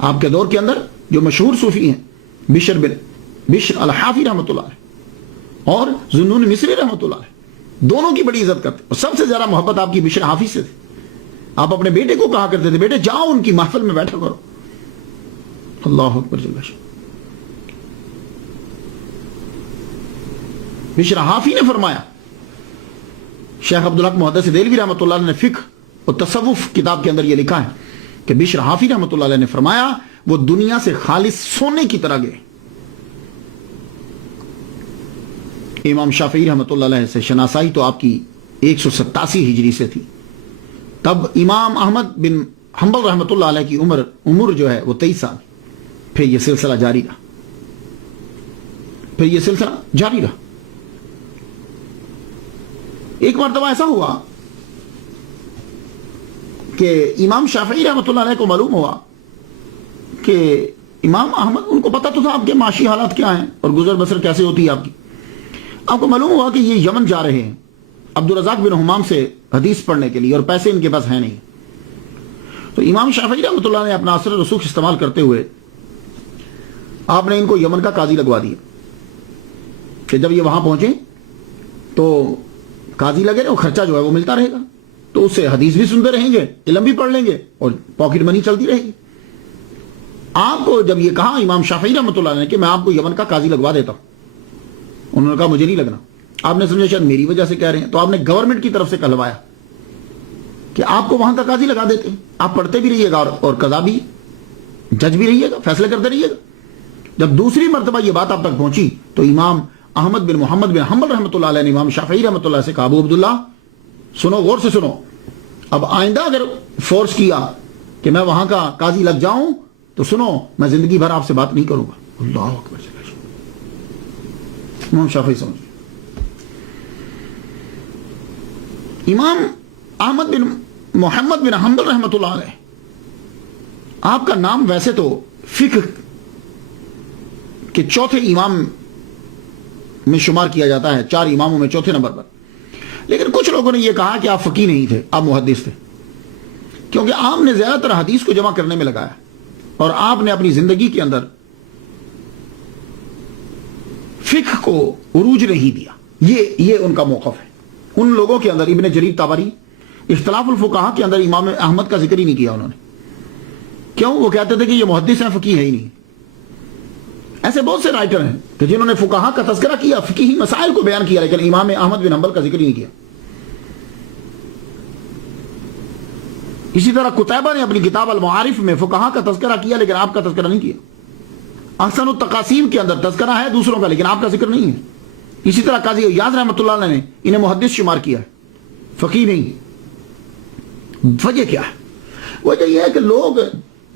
آپ کے دور کے اندر جو مشہور صوفی ہیں بشر الحافی رحمۃ اللہ علیہ اور ذوالنون مصری رحمۃ اللہ علیہ، دونوں کی بڑی عزت کرتے، اور سب سے زیادہ محبت آپ کی بشر حافی سے تھی۔ آپ اپنے بیٹے کو کہا کرتے تھے بیٹے جاؤ ان کی محفل میں بیٹھا کرو۔ اللہ اکبر جل شانہ۔ بشر حافی نے فرمایا، شیخ عبدالحق محدث دہلوی رحمۃ اللہ علیہ نے فقہ اور تصوف کتاب کے اندر یہ لکھا ہے کہ بشر حافی رحمۃ اللہ علیہ نے فرمایا وہ دنیا سے خالص سونے کی طرح گئے۔ امام شافعی رحمۃ اللہ علیہ سے شناسائی تو آپ کی 187 ہجری سے تھی، تب امام احمد بن حنبل رحمۃ اللہ علیہ کی عمر جو ہے وہ 23 سال۔ پھر یہ سلسلہ جاری رہا۔ ایک مرتبہ ایسا ہوا کہ امام شافعی رحمۃ اللہ علیہ کو معلوم ہوا کہ امام احمد، ان کو پتہ تو تھا آپ کے معاشی حالات کیا ہیں اور گزر بسر کیسے ہوتی ہے آپ کی، آپ کو معلوم ہوا کہ یہ یمن جا رہے ہیں عبدالرزاق بن حمام سے حدیث پڑھنے کے لیے، اور پیسے ان کے پاس ہیں نہیں۔ تو امام شافعی رحمۃ اللہ نے اپنا اثر رسوخ استعمال کرتے ہوئے آپ نے ان کو یمن کا قاضی لگوا دیا کہ جب یہ وہاں پہنچے تو قاضی لگے رہے، اور خرچہ جو ہے وہ ملتا رہے گا، تو اس سے حدیث بھی سنتے رہیں گے، علم بھی پڑھ لیں گے، اور پاکٹ منی چلتی رہے گی۔ آپ کو جب یہ کہا امام شافعی رحمۃ اللہ نے کہ میں آپ کو یمن کا قاضی لگوا دیتا ہوں، انہوں نے کہا مجھے نہیں لگنا۔ آپ نے سمجھا شاید میری وجہ سے کہہ رہے ہیں، تو آپ نے گورنمنٹ کی طرف سے کہلوایا کہ آپ کو وہاں کا قاضی لگا دیتے ہیں، آپ پڑھتے بھی رہیے گا اور قضا بھی، جج بھی رہیے گا، فیصلے کرتے رہیے گا۔ جب دوسری مرتبہ یہ بات آپ تک پہنچی تو امام احمد بن محمد بن حنبل رحمۃ اللہ علیہ نے امام شافعی رحمۃ اللہ سے کہا ابو عبداللہ سنو، غور سے سنو، اب آئندہ اگر فورس کیا کہ میں وہاں کا قاضی لگ جاؤں تو سنو میں زندگی بھر آپ سے بات نہیں کروں گا۔ اللہ اکبر۔ امام شافعی سمجھ، امام احمد بن محمد بن حنبل رحمۃ اللہ علیہ، آپ کا نام ویسے تو فقہ کے چوتھے امام میں شمار کیا جاتا ہے، 4 اماموں میں چوتھے نمبر پر، لیکن کچھ لوگوں نے یہ کہا کہ آپ فقیہ نہیں تھے، آپ محدث تھے، کیونکہ آپ نے زیادہ تر حدیث کو جمع کرنے میں لگایا اور آپ نے اپنی زندگی کے اندر فقہ کو عروج نہیں دیا۔ یہ ان کا موقف ہے۔ ان لوگوں کے اندر ابن جریر طبری اختلاف الفقہا کے اندر امام احمد کا ذکر ہی نہیں کیا انہوں نے۔ کیوں؟ وہ کہتے تھے کہ یہ محدث ہیں، فقیہ ہے ہی نہیں۔ ایسے بہت سے رائٹر ہیں کہ جنہوں نے فقہا کا تذکرہ کیا، فقہی مسائل کو بیان کیا، لیکن امام احمد بن حنبل کا ذکر ہی نہیں کیا۔ اسی طرح قتیبہ نے اپنی کتاب المعارف میں فقہا کا تذکرہ کیا، لیکن آپ کا تذکرہ نہیں کیا۔ احسن التقاسیم کے اندر تذکرہ ہے دوسروں کا، لیکن آپ کا ذکر نہیں ہے۔ اسی طرح قاضی ایاز رحمۃ اللہ علیہ نے انہیں محدث شمار کیا ہے، فقیہ نہیں۔ وجہ کیا ہے؟ وجہ یہ ہے کہ لوگ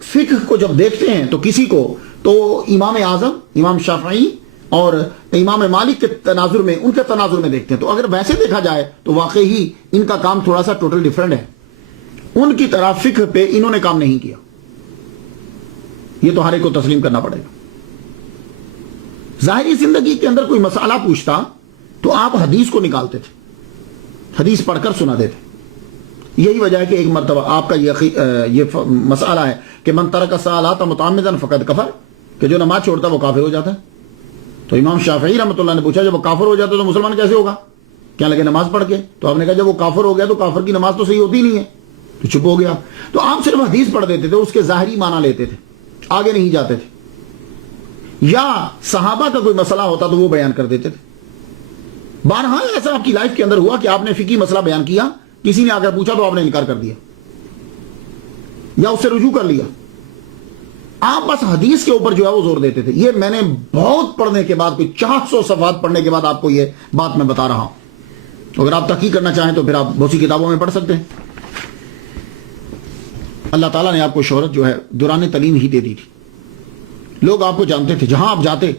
فقہ کو جب دیکھتے ہیں تو کسی کو تو امام اعظم، امام شافعی اور امام مالک کے تناظر میں، ان کے تناظر میں دیکھتے ہیں۔ تو اگر ویسے دیکھا جائے تو واقعی ان کا کام تھوڑا سا ٹوٹل ڈیفرنٹ ہے، ان کی طرح فقہ پہ انہوں نے کام نہیں کیا۔ یہ تو ہر ایک کو تسلیم کرنا پڑے گا۔ ظاہری زندگی کے اندر کوئی مسئلہ پوچھتا تو آپ حدیث کو نکالتے تھے، حدیث پڑھ کر سناتے تھے۔ یہی وجہ ہے کہ ایک مرتبہ آپ کا یہ مسئلہ ہے کہ من ترک الصلاۃ متعمدا فقد کفر، کہ جو نماز چھوڑتا ہے وہ کافر ہو جاتا ہے۔ تو امام شافعی رحمۃ اللہ نے پوچھا جب وہ کافر ہو جاتا ہے تو مسلمان کیسے ہوگا؟ کیا لگے نماز پڑھ کے؟ تو آپ نے کہا جب وہ کافر ہو گیا تو کافر کی نماز تو صحیح ہوتی نہیں ہے، تو چپ ہو گیا۔ تو آپ صرف حدیث پڑھ دیتے تھے، اس کے ظاہری معنی لیتے تھے، آگے نہیں جاتے تھے، یا صحابہ کا کوئی مسئلہ ہوتا تو وہ بیان کر دیتے تھے۔ بہرحال ایسا آپ کی لائف کے اندر ہوا کہ آپ نے فقہی مسئلہ بیان کیا، کسی نے آ کر پوچھا تو آپ نے انکار کر دیا یا اس سے رجوع کر لیا۔ آپ بس حدیث کے اوپر جو ہے وہ زور دیتے تھے۔ یہ میں نے بہت پڑھنے کے بعد، کوئی 400 صفحات پڑھنے کے بعد آپ کو یہ بات میں بتا رہا ہوں۔ اگر آپ تحقیق کرنا چاہیں تو پھر آپ بہت سی کتابوں میں پڑھ سکتے ہیں۔ اللہ تعالیٰ نے آپ کو شہرت جو ہے دوران تعلیم ہی دے دی تھی. لوگ آپ کو جانتے تھے، جہاں آپ جاتے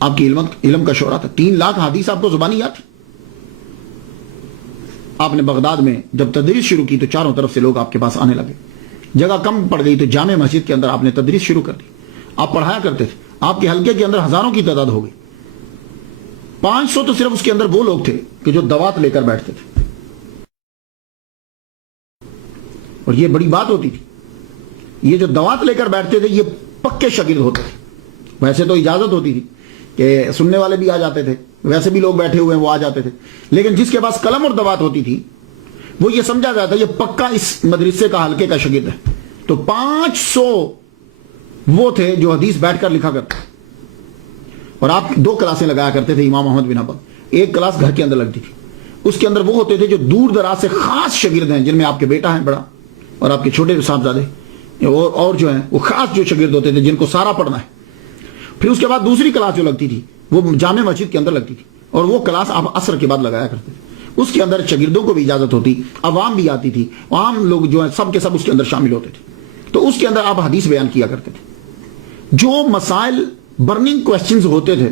آپ کی علم کا شہرہ تھا. 3 لاکھ حدیث آپ کو زبانی یاد تھی. آپ نے بغداد میں جب تدریس شروع کی تو چاروں طرف سے لوگ آپ کے پاس آنے لگے. جگہ کم پڑ گئی تو جامع مسجد کے اندر آپ نے تدریس شروع کر دی. آپ پڑھایا کرتے تھے. آپ کے حلقے کے اندر ہزاروں کی تعداد ہو گئی. 500 تو صرف اس کے اندر وہ لوگ تھے کہ جو دوات لے کر بیٹھتے تھے. اور یہ بڑی بات ہوتی تھی. یہ جو دوات لے کر بیٹھتے تھے یہ پکے شاگرد ہوتے تھے. ویسے تو اجازت ہوتی تھی کہ سننے والے بھی آ جاتے تھے، ویسے بھی لوگ بیٹھے ہوئے ہیں وہ آ جاتے تھے، لیکن جس کے پاس قلم اور دوات ہوتی تھی وہ یہ سمجھا جاتا یہ پکا اس مدرسے کا حلقے کا شاگرد ہے. تو 500 وہ تھے جو حدیث بیٹھ کر لکھا کرتے. اور آپ 2 کلاسیں لگایا کرتے تھے امام احمد بن حنبل. ایک کلاس گھر کے اندر لگتی تھی. اس کے اندر وہ ہوتے تھے جو دور دراز سے خاص شاگرد ہیں، جن میں آپ کے بیٹا ہے بڑا اور آپ کے چھوٹے صاحبزادے اور جو ہیں وہ خاص جو شاگرد ہوتے تھے جن کو سارا پڑھنا ہے. پھر اس کے بعد دوسری کلاس جو لگتی تھی وہ جامع مسجد کے اندر لگتی تھی، اور وہ کلاس آپ عصر کے بعد لگایا کرتے تھے. اس کے اندر شاگردوں کو بھی اجازت ہوتی، عوام بھی آتی تھی، عام لوگ جو ہیں سب کے سب اس کے اندر شامل ہوتے تھے. تو اس کے اندر آپ حدیث بیان کیا کرتے تھے. جو مسائل برننگ کوسچنز ہوتے تھے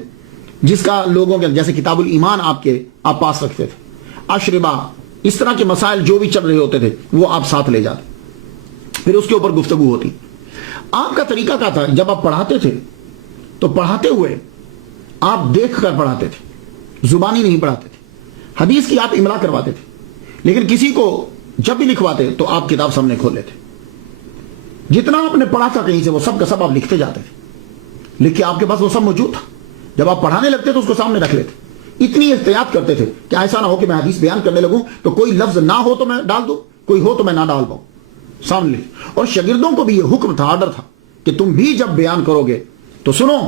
جس کا لوگوں کے جیسے کتاب الایمان آپ پاس رکھتے تھے، اشربہ، اس طرح کے مسائل جو بھی چل رہے ہوتے تھے وہ آپ ساتھ لے جاتے. پھر اس کے اوپر گفتگو ہوتی. آپ کا طریقہ کیا تھا؟ جب آپ پڑھاتے تھے تو پڑھاتے ہوئے آپ دیکھ کر پڑھاتے تھے، زبانی نہیں پڑھاتے تھے. حدیث کی آپ املا کرواتے تھے، لیکن کسی کو جب بھی لکھواتے تو آپ کتاب سامنے کھول لیتے. جتنا آپ نے پڑھا تھا کہیں سے وہ سب کا سب آپ لکھتے جاتے تھے. لکھ کے آپ کے پاس وہ سب موجود تھا. جب آپ پڑھانے لگتے تو اس کو سامنے رکھ لیتے. اتنی احتیاط کرتے تھے کہ ایسا نہ ہو کہ میں حدیث بیان کرنے لگوں تو کوئی لفظ نہ ہو تو میں ڈال دوں، کوئی ہو تو میں نہ ڈال پاؤں. سامنے لکھ. اور شاگردوں کو بھی یہ حکم تھا، آرڈر تھا کہ تم بھی جب بیان کرو گے تو سنو،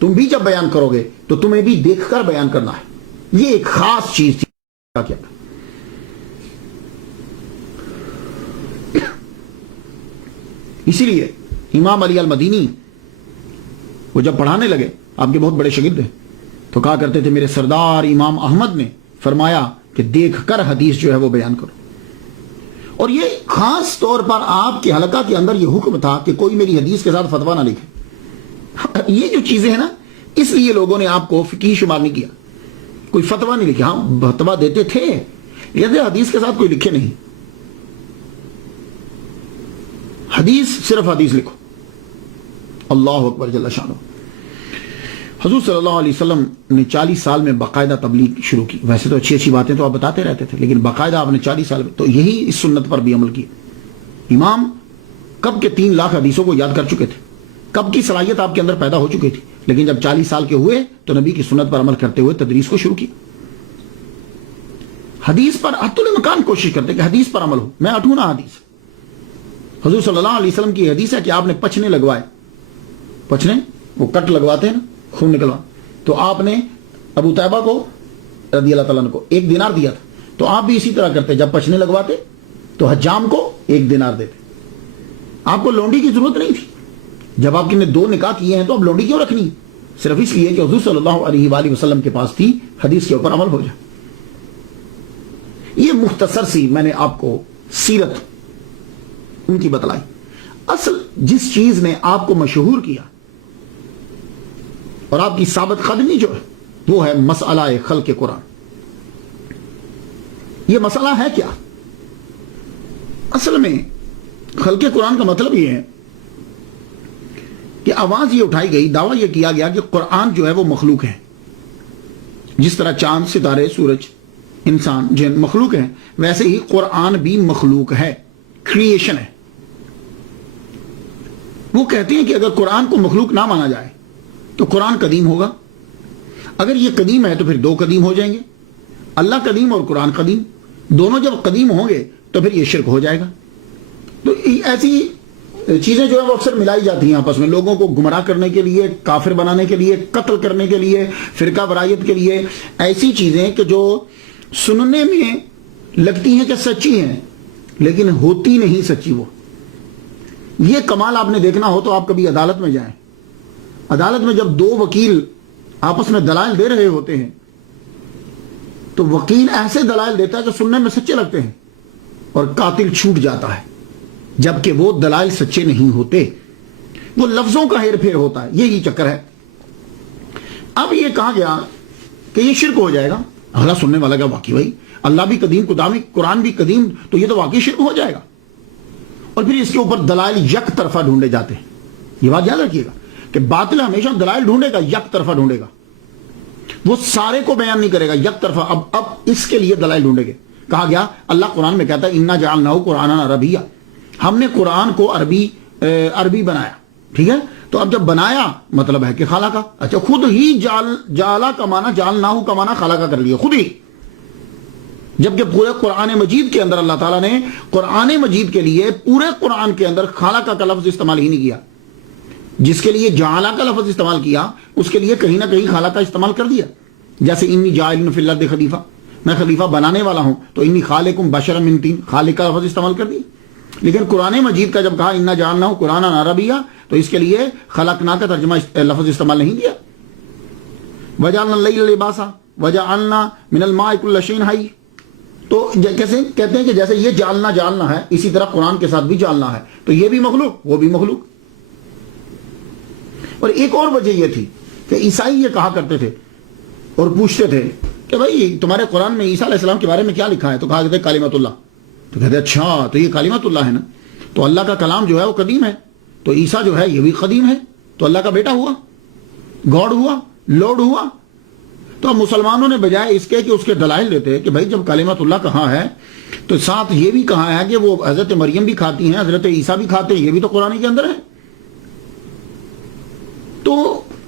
تم بھی جب بیان کرو گے تو تمہیں بھی دیکھ کر بیان کرنا ہے. یہ ایک خاص چیز تھی. کیا اسی لیے امام علی المدینی وہ جب پڑھانے لگے، آپ کے بہت بڑے شاگرد ہیں، تو کہا کرتے تھے میرے سردار امام احمد نے فرمایا کہ دیکھ کر حدیث جو ہے وہ بیان کرو. اور یہ خاص طور پر آپ کے حلقہ کے اندر یہ حکم تھا کہ کوئی میری حدیث کے ساتھ فتویٰ نہ لکھے. یہ جو چیزیں ہیں نا، اس لیے لوگوں نے آپ کو فقیہ شمار نہیں کیا. کوئی فتویٰ نہیں لکھا. ہاں فتویٰ دیتے تھے، لیکن حدیث کے ساتھ کوئی لکھے نہیں. حدیث صرف حدیث لکھو. اللہ اکبر جل شانہ. حضور صلی اللہ علیہ وسلم نے 40 سال میں باقاعدہ تبلیغ شروع کی. ویسے تو اچھی اچھی باتیں تو آپ بتاتے رہتے تھے، لیکن باقاعدہ آپ نے 40 سال میں تو یہی اس سنت پر بھی عمل کیا. امام کب کے 3 لاکھ حدیثوں کو یاد کر چکے تھے، کب کی صلاحیت آپ کے اندر پیدا ہو چکی تھی، لیکن جب 40 سال کے ہوئے تو نبی کی سنت پر عمل کرتے ہوئے تدریس کو شروع کیا. حدیث پر حتی الامکان کوشش کرتے کہ حدیث پر عمل ہو. میں اٹھوں نا حدیث. حضور صلی اللہ علیہ وسلم کی حدیث ہے کہ آپ نے پچھنے لگوائے. پچھنے وہ کٹ لگواتے ہیں نا، خون نکلوا. تو آپ نے ابو طیبہ کو رضی اللہ تعالیٰ عنہ کو 1 دینار دیا تھا. تو آپ بھی اسی طرح کرتے، جب پچھنے لگواتے تو حجام کو 1 دینار دیتے. آپ کو لونڈی کی ضرورت نہیں تھی. جب آپ نے 2 نکاح کیے ہیں تو اب لونڈی کیوں رکھنی؟ صرف اس لیے کہ حضور صلی اللہ علیہ وآلہ وسلم کے پاس تھی، حدیث کے اوپر عمل ہو جائے. یہ مختصر سی میں نے آپ کو سیرت ان کی بتلائی. اصل جس چیز نے آپ کو مشہور کیا اور آپ کی ثابت قدمی جو ہے وہ ہے مسئلہ خلق قرآن. یہ مسئلہ ہے کیا؟ اصل میں خلق قرآن کا مطلب یہ ہے کہ آواز یہ اٹھائی گئی، دعویٰ یہ کیا گیا کہ قرآن جو ہے وہ مخلوق ہے. جس طرح چاند، ستارے، سورج، انسان، جن مخلوق ہیں، ویسے ہی قرآن بھی مخلوق ہے، کریشن ہے. وہ کہتے ہیں کہ اگر قرآن کو مخلوق نہ مانا جائے تو قرآن قدیم ہوگا. اگر یہ قدیم ہے تو پھر 2 قدیم ہو جائیں گے، اللہ قدیم اور قرآن قدیم. دونوں جب قدیم ہوں گے تو پھر یہ شرک ہو جائے گا. تو ایسی چیزیں جو ہے وہ اکثر ملائی جاتی ہیں آپس میں، لوگوں کو گمراہ کرنے کے لیے، کافر بنانے کے لیے، قتل کرنے کے لیے، فرقہ برائیت کے لیے. ایسی چیزیں کہ جو سننے میں لگتی ہیں کہ سچی ہیں لیکن ہوتی نہیں سچی. وہ یہ کمال آپ نے دیکھنا ہو تو آپ کبھی عدالت میں جائیں. عدالت میں جب 2 وکیل آپس میں دلائل دے رہے ہوتے ہیں تو وکیل ایسے دلائل دیتا ہے کہ سننے میں سچے لگتے ہیں اور قاتل چھوٹ جاتا ہے. جبکہ وہ دلائل سچے نہیں ہوتے. وہ لفظوں کا ہیر پھیر ہوتا ہے, یہی چکر ہے. اب یہ کہا گیا کہ یہ شرک ہو جائے گا. اگلا سننے والا کیا واقعی بھائی اللہ بھی قدیم قرآن بھی قدیم, تو یہ تو واقعی شرک ہو جائے گا. اور پھر اس کے اوپر دلائل یک طرفہ ڈھونڈے جاتے ہیں. یہ بات یاد رکھیے گا کہ باطل ہمیشہ دلائل ڈھونڈے گا, یک طرفہ ڈھونڈے گا, وہ سارے کو بیان نہیں کرے گا, یک طرفہ. اب اس کے لیے دلائل ڈھونڈے گے. کہا گیا اللہ قرآن میں کہتا ہے انا جعلناہ قرآنا عربیہ, ہم نے قرآن کو عربی بنایا. ٹھیک ہے, تو اب جب بنایا مطلب ہے کہ خالہ کا. اچھا, خود ہی جعلا کا معنی جعلناہ کا معنی خالہ کا کر لیا خود ہی, جبکہ پورے قرآن مجید کے اندر اللہ تعالیٰ نے قرآن مجید کے لیے پورے قرآن کے اندر خالہ کا لفظ استعمال ہی نہیں کیا. جس کے لیے جعلا کا لفظ استعمال کیا اس کے لیے کہیں نہ کہیں خالہ کا استعمال کر دیا. جیسے انی جاعل فی الارض خلیفہ, میں خلیفہ بنانے والا ہوں, تو انی خالقکم بشرا من طین, خالق کا لفظ استعمال کر دیا. لیکن قرآن مجید کا جب کہا انا جعلناہ قرآنا عربیہ, تو اس کے لیے خلقنا کا ترجمہ لفظ استعمال نہیں کیا. وجعلنا اللیل لباسا وجعلنا من الماء کل شیء حی. تو کیسے کہتے ہیں کہ جیسے یہ جعلنا ہے, اسی طرح قرآن کے ساتھ بھی جعلنا ہے, تو یہ بھی مخلوق وہ بھی مخلوق. اور ایک اور وجہ یہ تھی کہ عیسائی یہ کہا کرتے تھے اور پوچھتے تھے کہ بھائی تمہارے قرآن میں عیسیٰ علیہ السلام کے بارے میں کیا لکھا ہے؟ تو کہا کہتے کلمۃ اللہ. تو کہتے اچھا تو یہ کلمۃ اللہ ہے نا, تو اللہ کا کلام جو ہے وہ قدیم ہے, تو عیسیٰ جو ہے یہ بھی قدیم ہے, تو اللہ کا بیٹا ہوا, گاڈ ہوا, لارڈ ہوا. تو اب مسلمانوں نے بجائے اس کے کہ اس کے دلائل دیتے کہ بھائی جب کلمۃ اللہ کہا ہے تو ساتھ یہ بھی کہا ہے کہ وہ حضرت مریم بھی کھاتی ہیں, حضرت عیسیٰ بھی کھاتے ہیں, یہ بھی تو قرآن کے اندر ہے. تو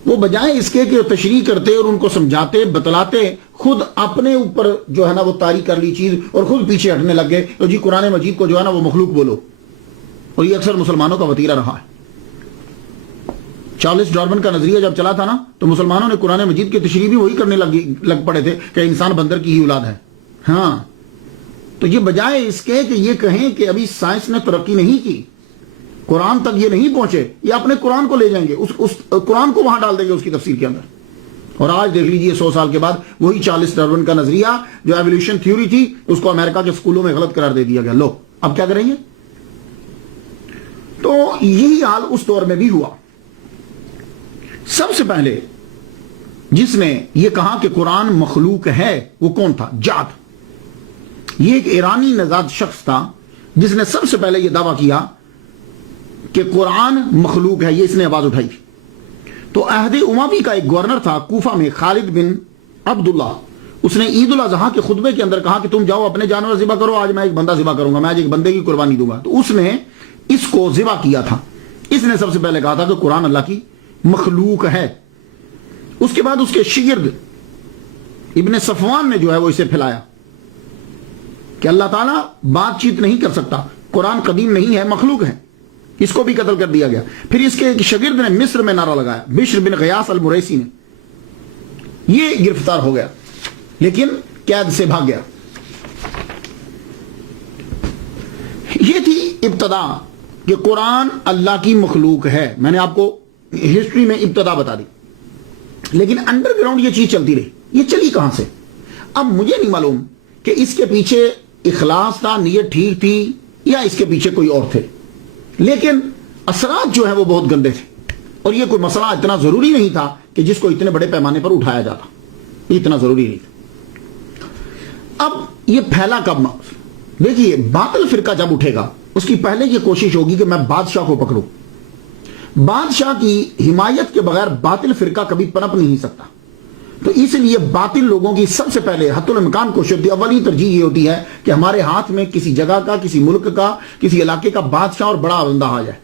وہ بجائے اس کے کہ تشریح کرتے اور ان کو سمجھاتے بتلاتے, خود اپنے اوپر جو ہے نا وہ طاری کر لی چیز اور خود پیچھے ہٹنے لگ گئے. تو جی قرآن مجید کو جو ہے نا وہ مخلوق بولو, اور یہ اکثر مسلمانوں کا وتیرہ رہا ہے. چارلس ڈارون کا نظریہ جب چلا تھا نا, تو مسلمانوں نے قرآن مجید کی تشریح بھی وہی کرنے لگ پڑے تھے کہ انسان بندر کی ہی اولاد ہے. ہاں, تو یہ بجائے اس کے کہ یہ کہیں کہ ابھی سائنس نے ترقی نہیں کی, قرآن تک یہ نہیں پہنچے, یہ اپنے قرآن کو لے جائیں گے, اس قرآن کو وہاں ڈال دیں گے اس کی تفسیر کے اندر. اور آج دیکھ لیجئے 100 سال کے بعد وہی چارلس ڈارون کا نظریہ جو ایولیوشن تھیوری تھی اس کو امریکہ کے اسکولوں میں غلط قرار دے دیا گیا. لو اب کیا کریں گے؟ تو یہی حال اس دور میں بھی ہوا. سب سے پہلے جس نے یہ کہا کہ قرآن مخلوق ہے وہ کون تھا؟ جعد. یہ ایک ایرانی نژاد شخص تھا جس نے سب سے پہلے یہ دعویٰ کیا کہ قرآن مخلوق ہے. یہ اس نے آواز اٹھائی. تو عہد اموی کا ایک گورنر تھا کوفہ میں, خالد بن عبداللہ. اس نے عید الاضحیٰ کے خطبے کے اندر کہا کہ تم جاؤ اپنے جانور ذبح کرو, آج میں ایک بندہ ذبح کروں گا, میں آج ایک بندے کی قربانی دوں گا. تو اس نے اس کو ذبح کیا تھا. اس نے سب سے پہلے کہا تھا کہ قرآن اللہ کی مخلوق ہے. اس کے بعد اس کے شگرد ابن صفوان نے جو ہے وہ اسے پھیلایا کہ اللہ تعالیٰ بات چیت نہیں کر سکتا, قرآن قدیم نہیں ہے مخلوق ہے. اس کو بھی قتل کر دیا گیا. پھر اس کے ایک شگرد نے مصر میں نعرہ لگایا, بشر بن غیاث المریسی نے. یہ گرفتار ہو گیا لیکن قید سے بھاگ گیا. یہ تھی ابتدا کہ قرآن اللہ کی مخلوق ہے. میں نے آپ کو ہسٹری میں ابتدا بتا دی, لیکن انڈر گراؤنڈ یہ چیز چلتی رہی. یہ چلی کہاں سے؟ اب مجھے نہیں معلوم کہ اس کے پیچھے اخلاص تھا, نیت ٹھیک تھی, یا اس کے پیچھے کوئی اور تھے, لیکن اثرات جو ہے وہ بہت گندے تھے. اور یہ کوئی مسئلہ اتنا ضروری نہیں تھا کہ جس کو اتنے بڑے پیمانے پر اٹھایا جاتا, یہ اتنا ضروری نہیں تھا. اب یہ پھیلا کب؟ دیکھیے باطل فرقہ جب اٹھے گا اس کی پہلے یہ کوشش ہوگی کہ میں بادشاہ کو پکڑوں. بادشاہ کی حمایت کے بغیر باطل فرقہ کبھی پنپ نہیں سکتا. تو اس لیے باطل لوگوں کی سب سے پہلے حتی الامکان کوشش ہوتی ہے, اولی ترجیح یہ ہوتی ہے کہ ہمارے ہاتھ میں کسی جگہ کا, کسی ملک کا, کسی علاقے کا بادشاہ اور بڑا بندہ آ جائے.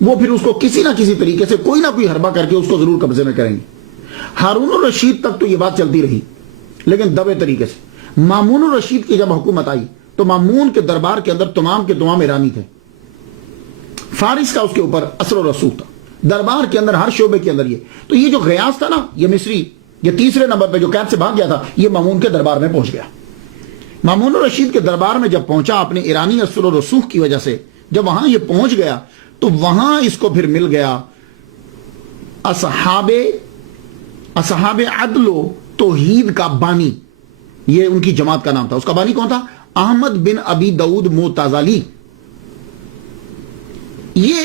وہ پھر اس کو کسی نہ کسی طریقے سے کوئی نہ کوئی حربہ کر کے اس کو ضرور قبضے میں کریں گے. ہارون الرشید تک تو یہ بات چلتی رہی, لیکن دبے طریقے سے. مامون الرشید کی جب حکومت آئی تو مامون کے دربار کے اندر تمام کے تمام ایرانی تھے. فارس کا اس کے اوپر اثر و رسوخ تھا, دربار کے اندر ہر شعبے کے اندر. تو یہ جو غیاث تھا نا, یہ مصری, یہ تیسرے نمبر پہ جو قید سے بھاگ گیا تھا, یہ مامون کے دربار میں پہنچ گیا. مامون الرشید کے دربار میں جب پہنچا اپنے ایرانی اثر و رسوخ کی وجہ سے, جب وہاں یہ پہنچ گیا تو وہاں اس کو پھر مل گیا اصحاب عدل و توحید کا بانی. یہ ان کی جماعت کا نام تھا. اس کا بانی کون تھا؟ احمد بن ابی داؤد موتزلی.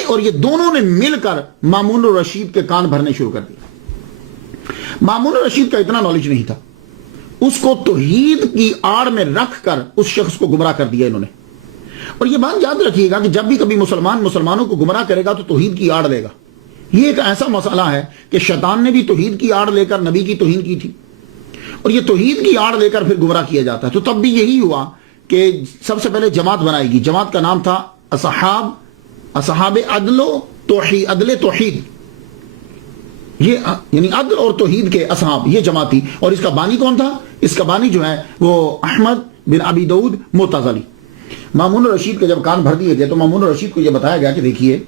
اور یہ دونوں نے مل کر مامون الرشید کے کان بھرنے شروع کر دیا. مامون الرشید کا اتنا نالج نہیں تھا, اس کو توحید کی آڑ میں رکھ کر اس شخص کو گمراہ کر دیا انہوں نے. اور یہ بات یاد رکھیے گا کہ جب بھی کبھی مسلمانوں کو گمراہ کرے گا تو توحید کی آڑ لے گا. یہ ایک ایسا مسئلہ ہے کہ شیطان نے بھی توحید کی آڑ لے کر نبی کی توہین کی تھی, اور یہ توحید کی آڑ لے کر پھر گمراہ کیا جاتا ہے. تو تب بھی یہی ہوا کہ سب سے پہلے جماعت بنائے گی. جماعت کا نام تھا اصحاب عدل توحید, یہ یعنی عدل اور توحید کے اصحاب, یہ جماعت تھی. اور اس کا بانی کون تھا؟ اس کا بانی جو ہے وہ احمد بن ابی داؤد متزلی. مامون الرشید کے جب کان بھر دیے گئے تو مامون الرشید کو یہ بتایا گیا کہ دیکھیے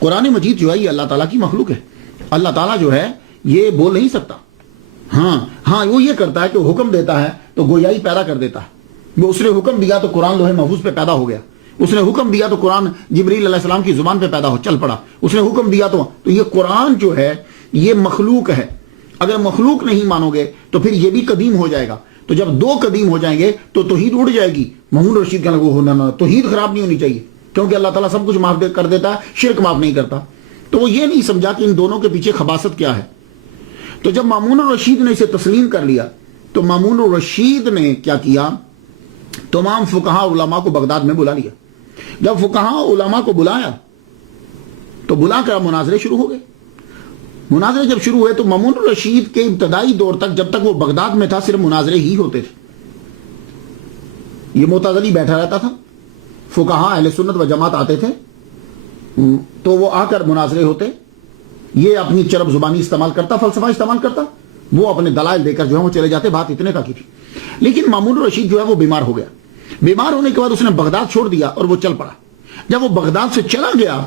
قرآن مجید جو ہے یہ اللہ تعالیٰ کی مخلوق ہے. اللہ تعالیٰ جو ہے یہ بول نہیں سکتا. ہاں وہ یہ کرتا ہے کہ وہ حکم دیتا ہے تو گویائی پیدا کر دیتا ہے. وہ اس نے حکم دیا تو قرآن لوح محفوظ پہ پیدا ہو گیا. اس نے حکم دیا تو قرآن جبریل علیہ السلام کی زبان پہ پیدا ہو چل پڑا. اس نے حکم دیا تو یہ قرآن جو ہے یہ مخلوق ہے. اگر مخلوق نہیں مانو گے تو پھر یہ بھی قدیم ہو جائے گا. تو جب دو قدیم ہو جائیں گے تو توحید اڑ جائے گی. مامون الرشید کہنے لگا ہونا توحید خراب نہیں ہونی چاہیے کیونکہ اللہ تعالیٰ سب کچھ معاف کر دیتا ہے, شرک معاف نہیں کرتا. تو وہ یہ نہیں سمجھا کہ ان دونوں کے پیچھے خباثت کیا ہے. تو جب مامون الرشید نے اسے تسلیم کر لیا تو مامون الرشید نے کیا کیا, تمام فقہا علماء کو بغداد میں بلا لیا. جب فقہا علماء کو بلایا تو بلا کر مناظرے شروع ہو گئے. مناظرے جب شروع ہوئے تو مامون الرشید کے ابتدائی دور تک جب تک وہ بغداد میں تھا صرف مناظرے ہی ہوتے تھے. یہ معتزلی بیٹھا رہتا تھا, فقہا اہل سنت و جماعت آتے تھے تو وہ آ کر مناظرے ہوتے. یہ اپنی چرب زبانی استعمال کرتا, فلسفہ استعمال کرتا, وہ اپنے دلائل دے کر جو ہے وہ چلے جاتے. بات اتنے تک کی تھی. لیکن مامون الرشید جو ہے وہ بیمار ہو گیا. بیمار ہونے کے بعد اس نے بغداد چھوڑ دیا اور وہ چل پڑا. جب وہ بغداد سے چلا گیا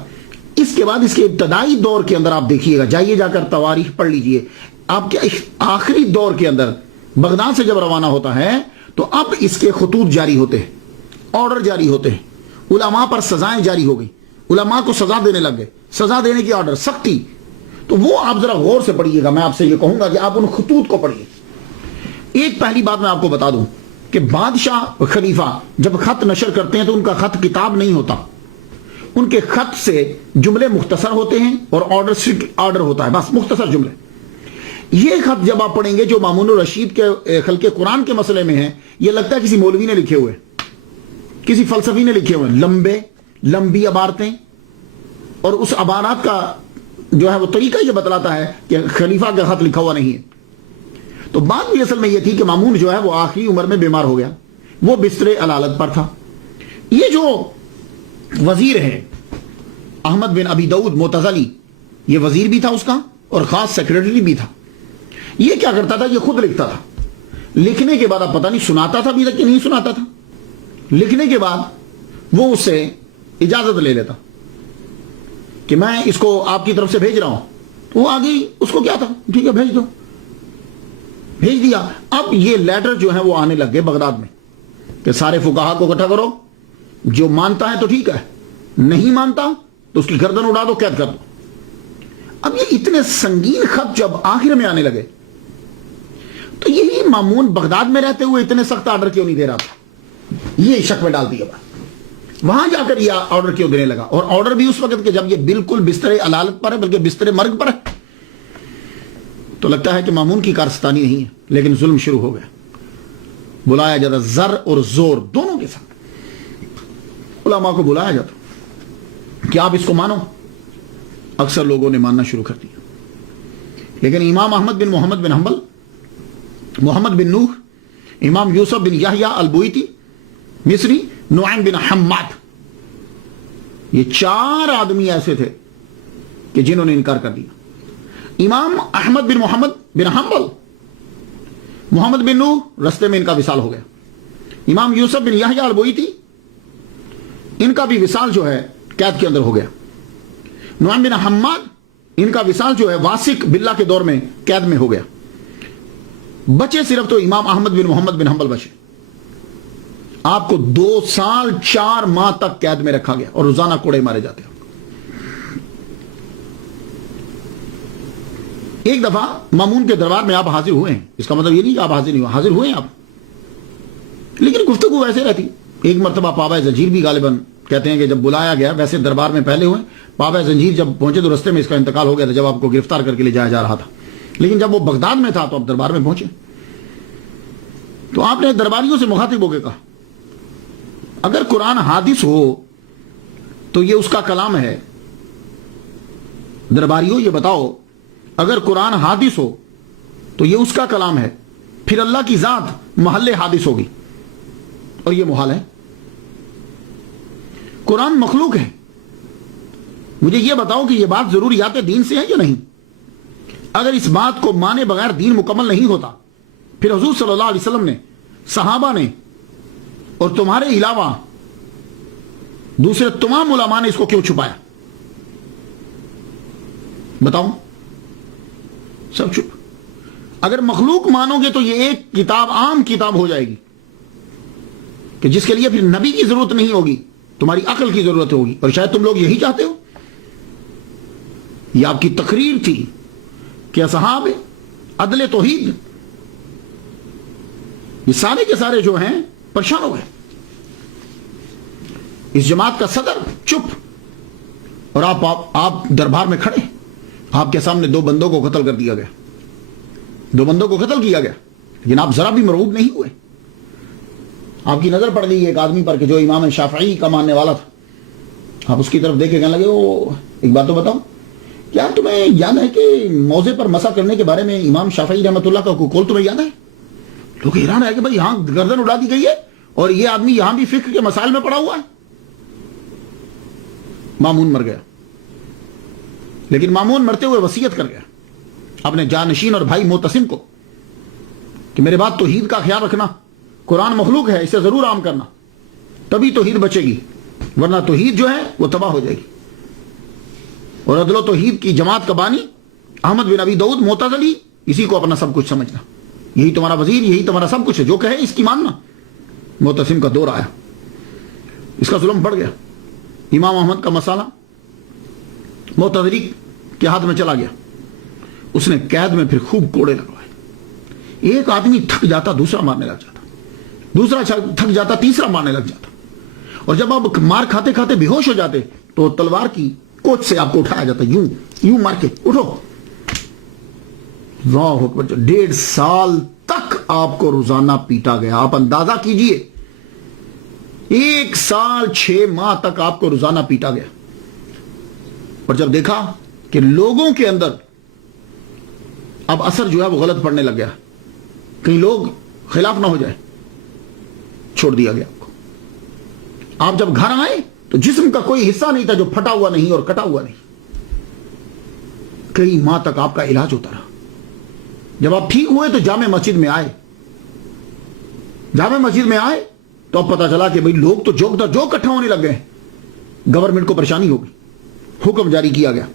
اس کے بعد اس کے ابتدائی دور کے اندر آپ دیکھیے گا, جائیے جا کر تواریخ پڑھ لیجئے, آپ کے آخری دور کے اندر بغداد سے جب روانہ ہوتا ہے تو اب اس کے خطوط جاری ہوتے ہیں, آرڈر جاری ہوتے ہیں, علماء پر سزائیں جاری ہو گئی, علماء کو سزا دینے لگ گئے, سزا دینے کی آرڈر, سختی. تو وہ آپ ذرا غور سے پڑھیے گا. میں آپ سے یہ کہوں گا کہ آپ ان خطوط کو پڑھیے. ایک پہلی بات میں آپ کو بتا دوں کہ بادشاہ خلیفہ جب خط نشر کرتے ہیں تو ان کا خط کتاب نہیں ہوتا. ان کے خط سے جملے مختصر ہوتے ہیں اور آرڈر ہوتا ہے, بس مختصر جملے. یہ خط جب آپ پڑھیں گے جو مامون الرشید کے خلق قرآن کے مسئلے میں ہیں, یہ لگتا ہے کسی مولوی نے لکھے ہوئے, کسی فلسفی نے لکھے ہوئے. لمبی عبارتیں, اور اس عبارات کا جو ہے وہ طریقہ یہ بتلاتا ہے کہ خلیفہ کا خط لکھا ہوا نہیں ہے. تو بات بھی اصل میں یہ تھی کہ مامون جو ہے وہ آخری عمر میں بیمار ہو گیا, وہ بستر علالت پر تھا. یہ جو وزیر ہے احمد بن ابی داؤد متزلی, یہ وزیر بھی تھا اس کا اور خاص سیکرٹری بھی تھا. یہ کیا کرتا تھا, یہ خود لکھتا تھا. لکھنے کے بعد آپ پتہ نہیں سناتا تھا بھی تک کہ نہیں سناتا تھا. لکھنے کے بعد وہ اس سے اجازت لے لیتا کہ میں اس کو آپ کی طرف سے بھیج رہا ہوں. وہ آگے اس کو کیا تھا, ٹھیک ہے بھیج دو, بھیج دیا. اب یہ لیٹر جو ہے وہ آنے لگ گئے بغداد میں کہ سارے فقہا کو اکٹھا کرو, جو مانتا ہے تو ٹھیک ہے, نہیں مانتا تو اس کی گردن اڑا دو, قید کر دو. اب یہ اتنے سنگین خط جب آخر میں آنے لگے تو یہی مامون بغداد میں رہتے ہوئے اتنے سخت آرڈر کیوں نہیں دے رہا تھا, یہ شک میں ڈال دیا بات. وہاں جا کر یہ آرڈر کیوں دینے لگا, اور آرڈر بھی اس وقت کہ جب یہ بالکل بستر علالت پر ہے, بلکہ بستر مرگ پر ہے. تو لگتا ہے کہ مامون کی کارستانی نہیں ہے, لیکن ظلم شروع ہو گیا. بلایا جاتا زر اور زور دونوں کے ساتھ, علماء کو بلایا جاتا کہ آپ اس کو مانو. اکثر لوگوں نے ماننا شروع کر دیا. لیکن امام احمد بن محمد بن حنبل, محمد بن نوح, امام یوسف بن یحییٰ البویتی مصری, نعیم بن حماد, یہ چار آدمی ایسے تھے کہ جنہوں نے انکار کر دیا. امام احمد بن محمد بن حنبل, محمد بن نوح رستے میں ان کا وصال ہو گیا. امام یوسف بن یحییٰ البویتی, ان کا بھی وصال جو ہے قید کے اندر ہو گیا. نعیم بن حماد, ان کا وصال جو ہے واسق باللہ کے دور میں قید میں ہو گیا. بچے صرف تو امام احمد بن محمد بن حنبل بچے. آپ کو 2 سال 4 ماہ تک قید میں رکھا گیا اور روزانہ کوڑے مارے جاتے ہیں. ایک دفعہ مامون کے دربار میں آپ حاضر ہوئے ہیں, اس کا مطلب یہ نہیں کہ آپ حاضر نہیں ہوئے, حاضر ہوئے ہیں آپ, لیکن گفتگو ویسے رہتی. ایک مرتبہ پابا زنجیر بھی غالباً کہتے ہیں کہ جب بلایا گیا، ویسے دربار میں پہلے ہوئے، بابا زنجیر جب پہنچے تو رستے میں اس کا انتقال ہو گیا تھا جب آپ کو گرفتار کر کے لے جایا جا رہا تھا، لیکن جب وہ بغداد میں تھا تو آپ دربار میں پہنچے، تو آپ نے درباریوں سے مخاطب ہو کے کہا اگر قرآن حادث ہو تو یہ اس کا کلام ہے، درباریوں یہ بتاؤ اگر قرآن حادث ہو تو یہ اس کا کلام ہے، پھر اللہ کی ذات محل حادث ہوگی، اور یہ محال ہے، قرآن مخلوق ہے، مجھے یہ بتاؤ کہ یہ بات ضروریات دین سے ہے یا نہیں؟ اگر اس بات کو مانے بغیر دین مکمل نہیں ہوتا پھر حضور صلی اللہ علیہ وسلم نے، صحابہ نے، اور تمہارے علاوہ دوسرے تمام علماء نے اس کو کیوں چھپایا؟ بتاؤ، سب چپ۔ اگر مخلوق مانو گے تو یہ ایک کتاب عام کتاب ہو جائے گی کہ جس کے لیے پھر نبی کی ضرورت نہیں ہوگی، تمہاری عقل کی ضرورت ہوگی، اور شاید تم لوگ یہی چاہتے ہو۔ یہ آپ کی تقریر تھی کہ اصحاب عدل توحید یہ سارے کے سارے جو ہیں پریشان ہو گئے، اس جماعت کا صدر چپ، اور آپ دربار میں کھڑے، آپ کے سامنے 2 بندوں کو قتل کر دیا گیا، 2 بندوں کو قتل کیا گیا، لیکن آپ ذرا بھی مرعوب نہیں ہوئے۔ آپ کی نظر پڑ گئی ایک آدمی پر کہ جو امام شافعی کا ماننے والا تھا، آپ اس کی طرف دیکھ کے کہنے لگے او ایک بات تو بتاؤ، کیا تمہیں یاد ہے کہ موضع پر مسح کرنے کے بارے میں امام شافعی رحمۃ اللہ کا قول تمہیں یاد ہے؟ لوگ حیران ہے کہ بھائی یہاں گردن اڑا دی گئی ہے اور یہ آدمی یہاں بھی فقہ کے مسائل میں پڑا ہوا ہے۔ مامون مر گیا، لیکن مامون مرتے ہوئے وصیت کر گیا اپنے جانشین اور بھائی معتصم کو کہ میرے بعد توحید کا خیال رکھنا، قرآن مخلوق ہے، اسے ضرور عام کرنا، تبھی توحید بچے گی، ورنہ توحید جو ہے وہ تباہ ہو جائے گی۔ اور عدل و توحید کی جماعت کا بانی احمد بن ابی داؤد معتزلی، اسی کو اپنا سب کچھ سمجھنا، یہی تمہارا وزیر، یہی تمہارا سب کچھ ہے، جو کہے اس کی ماننا۔ معتصم کا دور آیا، اس کا ظلم بڑھ گیا، امام احمد کا مسئلہ معتزلی کے ہاتھ میں چلا گیا، اس نے قید میں پھر خوب کوڑے لگوائے، ایک آدمی تھک جاتا دوسرا مارنے لگ جاتا، دوسرا تھک جاتا تیسرا مارنے لگ جاتا، اور جب آپ مار کھاتے کھاتے بے ہوش ہو جاتے تو تلوار کی کوچ سے آپ کو اٹھایا جاتا، یوں مار کے اٹھو۔ اللہ اکبر، 1.5 سال تک آپ کو روزانہ پیٹا گیا، آپ اندازہ کیجئے 1 سال 6 ماہ تک آپ کو روزانہ پیٹا گیا، اور جب دیکھا کہ لوگوں کے اندر اب اثر جو ہے وہ غلط پڑنے لگ گیا، کہیں لوگ خلاف نہ ہو جائے، چھوڑ دیا گیا آپ کو۔ آپ جب گھر آئے تو جسم کا کوئی حصہ نہیں تھا جو پھٹا ہوا نہیں اور کٹا ہوا نہیں، کئی ماہ تک آپ کا علاج ہوتا رہا۔ جب آپ ٹھیک ہوئے تو جامع مسجد میں آئے، جامع مسجد میں آئے تو اب پتا چلا کہ بھئی لوگ تو جو اکٹھا ہونے لگ گئے، گورنمنٹ کو پریشانی ہوگی، حکم جاری کیا گیا۔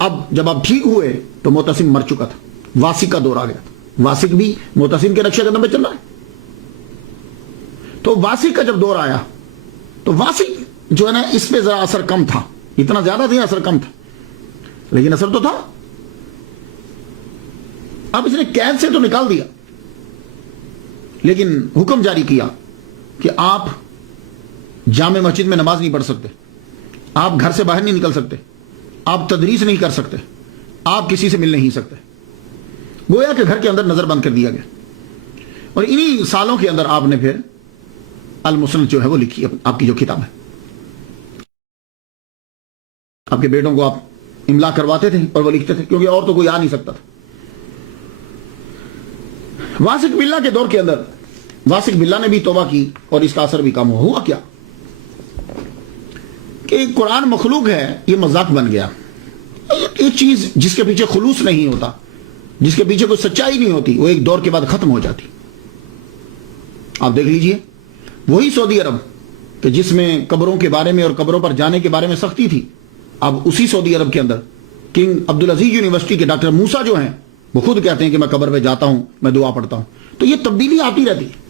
اب جب آپ ٹھیک ہوئے تو معتصم مر چکا تھا، واسق کا دور آ گیا تھا، واسق بھی معتصم کے نقشے قدم پہ چل رہا ہے۔ تو واسق کا جب دور آیا تو واسق جو ہے نا اس پہ ذرا اثر کم تھا، اتنا زیادہ نہیں، اثر کم تھا، لیکن اثر تو تھا۔ اب اس نے قید سے تو نکال دیا، لیکن حکم جاری کیا کہ آپ جامع مسجد میں نماز نہیں پڑھ سکتے، آپ گھر سے باہر نہیں نکل سکتے، آپ تدریس نہیں کر سکتے، آپ کسی سے مل نہیں سکتے، گویا کہ گھر کے اندر نظر بند کر دیا گیا۔ اور انہی سالوں کے اندر آپ نے پھر المسند جو ہے وہ لکھی، آپ کی جو کتاب ہے، آپ کے بیٹوں کو آپ املا کرواتے تھے اور وہ لکھتے تھے، کیونکہ اور تو کوئی آ نہیں سکتا تھا۔ واسق باللہ کے دور کے اندر واسق باللہ نے بھی توبہ کی اور اس کا اثر بھی کم ہوا۔ کیا کہ قرآن مخلوق ہے، یہ مذاق بن گیا، ایک چیز جس کے پیچھے خلوص نہیں ہوتا، جس کے پیچھے کوئی سچائی نہیں ہوتی، وہ ایک دور کے بعد ختم ہو جاتی۔ آپ دیکھ لیجئے وہی سعودی عرب کہ جس میں قبروں کے بارے میں اور قبروں پر جانے کے بارے میں سختی تھی، اب اسی سعودی عرب کے اندر کنگ عبدالعزیز یونیورسٹی کے ڈاکٹر موسیٰ جو ہیں وہ خود کہتے ہیں کہ میں قبر پہ جاتا ہوں، میں دعا پڑھتا ہوں۔ تو یہ تبدیلی آتی رہتی ہے۔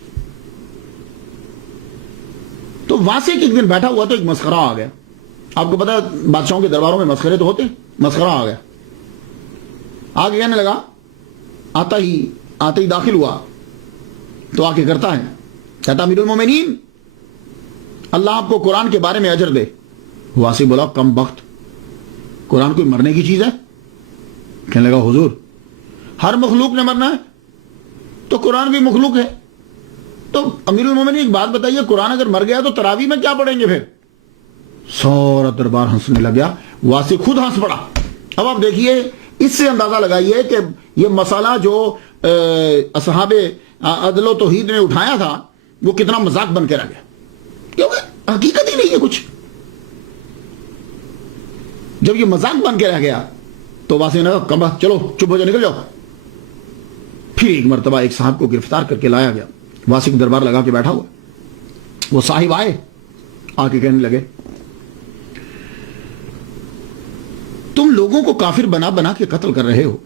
تو واسق ایک دن بیٹھا ہوا تو ایک مسخرہ آ گیا۔ آپ کو پتا بادشاہوں کے درباروں میں مسخرے تو ہوتے، مسخرہ آ گیا، آگے کہنے لگا، آتے ہی داخل ہوا تو آ کے کرتا ہے، کہتا امیر المومنین اللہ آپ کو قرآن کے بارے میں اجر دے۔ واسی بولا کم بخت، قرآن کوئی مرنے کی چیز ہے؟ کہنے لگا حضور ہر مخلوق نے مرنا ہے تو قرآن بھی مخلوق ہے، تو امیر المومنین ایک بات بتائیے، قرآن اگر مر گیا تو تراویح میں کیا پڑھیں گے پھر؟ سورا دربار ہنسنے لگا، واسی خود ہنس پڑا۔ اب آپ دیکھیے، اس سے اندازہ لگائیے کہ یہ مسئلہ جو اصحاب عدل و توحید نے اٹھایا تھا وہ کتنا مذاق بن کے رہ گیا، کیونکہ حقیقت ہی نہیں ہے کچھ۔ جب یہ مذاق بن کے رہ گیا تو واسی نے کہا کم چلو چپ ہو جاؤ، نکل جاؤ۔ پھر ایک مرتبہ ایک صاحب کو گرفتار کر کے لایا گیا، واسی کو دربار لگا کے بیٹھا ہوا، وہ صاحب آئے، آ کے کہنے لگے تم لوگوں کو کافر بنا بنا کے قتل کر رہے ہو،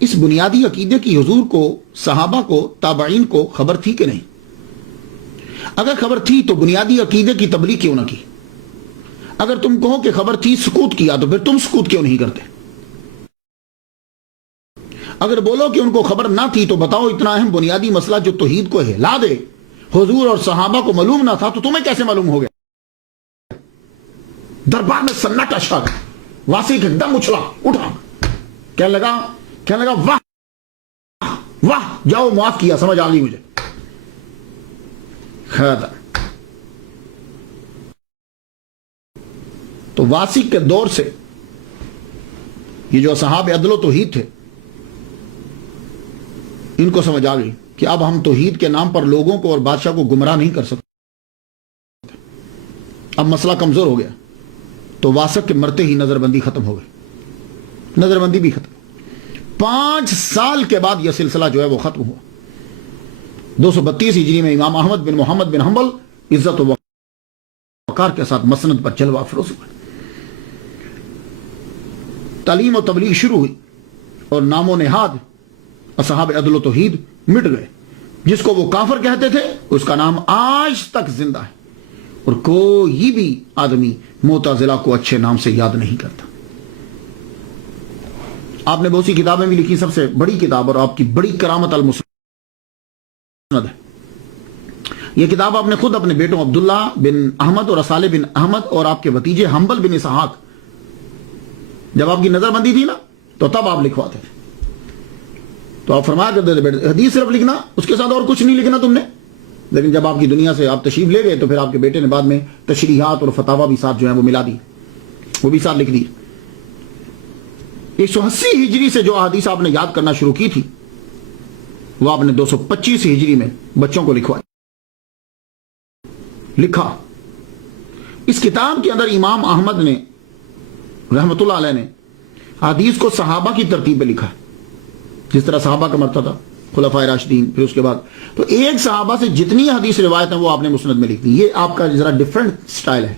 اس بنیادی عقیدے کی حضور کو، صحابہ کو، تابعین کو خبر تھی کہ نہیں؟ اگر خبر تھی تو بنیادی عقیدے کی تبلیغ کیوں نہ کی؟ اگر تم کہو کہ خبر تھی سکوت کیا تو پھر تم سکوت کیوں نہیں کرتے؟ اگر بولو کہ ان کو خبر نہ تھی تو بتاؤ اتنا اہم بنیادی مسئلہ جو توحید کو ہلا دے حضور اور صحابہ کو معلوم نہ تھا تو تمہیں کیسے معلوم ہو گیا؟ دربار میں سناٹا چھا گیا، واسی ایک دم اچھلا اٹھا، کہنے لگا واہ واہ، جاؤ معاف کیا، سمجھ آ گئی مجھے۔ خیر، تو واسی کے دور سے یہ جو اصحاب عدل و توحید تھے ان کو سمجھ آ گئی کہ اب ہم توحید کے نام پر لوگوں کو اور بادشاہ کو گمراہ نہیں کر سکتے، اب مسئلہ کمزور ہو گیا۔ تو واسق کے مرتے ہی نظر بندی ختم ہو گئی، نظر بندی بھی ختم۔ 5 سال کے بعد یہ سلسلہ جو ہے وہ ختم ہوا۔ 232 ہجری میں امام احمد بن محمد بن حنبل عزت و وقار کے ساتھ مسند پر جلوہ افروز ہوئے، تعلیم و تبلیغ شروع ہوئی، اور نام و نہاد اصحاب عدل و توحید مٹ گئے۔ جس کو وہ کافر کہتے تھے اس کا نام آج تک زندہ ہے، اور کوئی بھی آدمی معتزلہ کو اچھے نام سے یاد نہیں کرتا۔ آپ نے بہت سی کتابیں بھی لکھی، سب سے بڑی کتاب اور آپ کی بڑی کرامت المسند ہے۔ یہ کتاب آپ نے خود اپنے بیٹوں عبداللہ بن احمد اور صالح بن احمد اور آپ کے بھتیجے حنبل بن اسحاق، جب آپ کی نظر بندی تھی نا تو تب آپ لکھواتے تھے، تو آپ فرمایا کرتے تھے بیٹے حدیث صرف لکھنا، اس کے ساتھ اور کچھ نہیں لکھنا تم نے۔ لیکن جب آپ کی دنیا سے آپ تشریف لے گئے تو پھر آپ کے بیٹے نے بعد میں تشریحات اور فتاوی بھی ساتھ جو ہے وہ ملا دی، وہ بھی ساتھ لکھ دی۔ 180 ہجری سے جو احادیث آپ نے یاد کرنا شروع کی تھی وہ آپ نے 225 ہجری میں بچوں کو لکھا۔ اس کتاب کے اندر امام احمد نے رحمت اللہ علیہ نے حدیث کو صحابہ کی ترتیب میں لکھا، جس طرح صحابہ کا مرتبہ تھا، خلفائے راشدین، پھر اس کے بعد تو ایک صحابہ سے جتنی حدیث روایت ہیں وہ آپ نے مسند میں لکھ دی۔ یہ آپ کا ذرا ڈیفرنٹ سٹائل ہے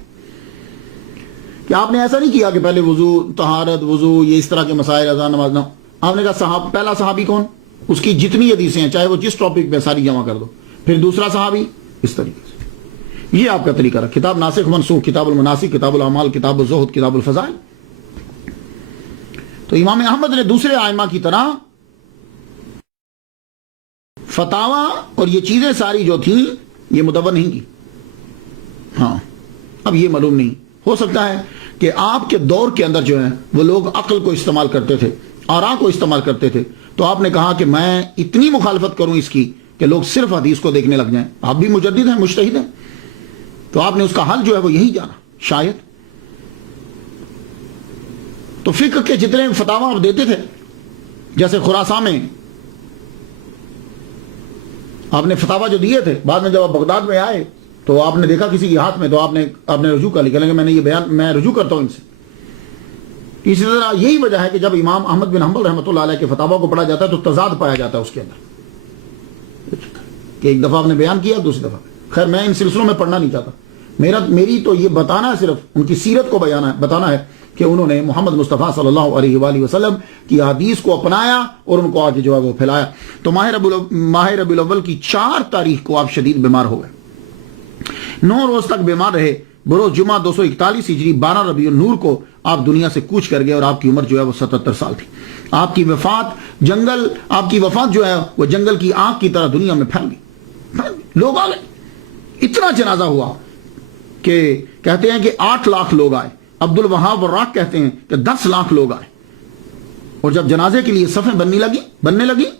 کہ آپ نے ایسا نہیں کیا کہ پہلے وضو، طہارت، وضو، یہ اس طرح کے مسائل، اذان، نماز، نہ، آپ نے کہا پہلا صحابی کون، اس کی جتنی حدیثیں ہیں چاہے وہ جس ٹاپک پہ ساری جمع کر دو، پھر دوسرا صحابی، اس طریقے سے۔ یہ آپ کا طریقہ رہا، کتاب ناسخ منسوخ، کتاب المناسک، کتاب الاعمال، کتاب الزہد، کتاب الفضائل۔ تو امام احمد نے دوسرے ائمہ کی طرح فتاوا اور یہ چیزیں ساری جو تھیں یہ مدون نہیں کی۔ ہاں، اب یہ معلوم نہیں، ہو سکتا ہے کہ آپ کے دور کے اندر جو ہے وہ لوگ عقل کو استعمال کرتے تھے، آراء کو استعمال کرتے تھے، تو آپ نے کہا کہ میں اتنی مخالفت کروں اس کی کہ لوگ صرف حدیث کو دیکھنے لگ جائیں۔ آپ بھی مجدد ہیں، مجتہد ہیں، تو آپ نے اس کا حل جو ہے وہ یہی جانا شاید۔ تو فقہ کے جتنے فتاوا آپ دیتے تھے، جیسے خراسان میں آپ نے فتاوا جو دیے تھے، بعد میں جب آپ بغداد میں آئے تو آپ نے دیکھا کسی کے ہاتھ میں، تو آپ نے رجوع کر لیا کہ میں نے یہ بیان میں رجوع کرتا ہوں ان سے۔ اسی طرح یہی وجہ ہے کہ جب امام احمد بن حنبل رحمۃ اللہ علیہ کے فتاوا کو پڑھا جاتا ہے تو تضاد پایا جاتا ہے اس کے اندر، کہ ایک دفعہ آپ نے بیان کیا، دوسری دفعہ۔ خیر میں ان سلسلوں میں پڑھنا نہیں چاہتا، میری تو یہ بتانا ہے، صرف ان کی سیرت کو بتانا ہے کہ انہوں نے محمد مصطفیٰ صلی اللہ علیہ وآلہ وسلم کی حدیث کو اپنایا اور ان کو آگے جو ہے وہ پھیلایا۔ تو ماہ ربیع الاول کی 4 تاریخ کو آپ شدید بیمار ہو گئے، 9 روز تک بیمار رہے۔ بروز جمعہ 241 ہجری 12 ربیع النور کو آپ دنیا سے کوچ کر گئے، اور آپ کی عمر جو ہے وہ 77 سال تھی۔ آپ کی وفات جو ہے وہ جنگل کی آگ کی طرح دنیا میں پھیل گئی، لوگ آ گئے، اتنا جنازہ ہوا کہ کہتے ہیں کہ 8 لاکھ لوگ آئے، عبد الوہاب وراق کہتے ہیں کہ 10 لاکھ لوگ آئے، اور جب جنازے کے لیے صفیں بننے لگی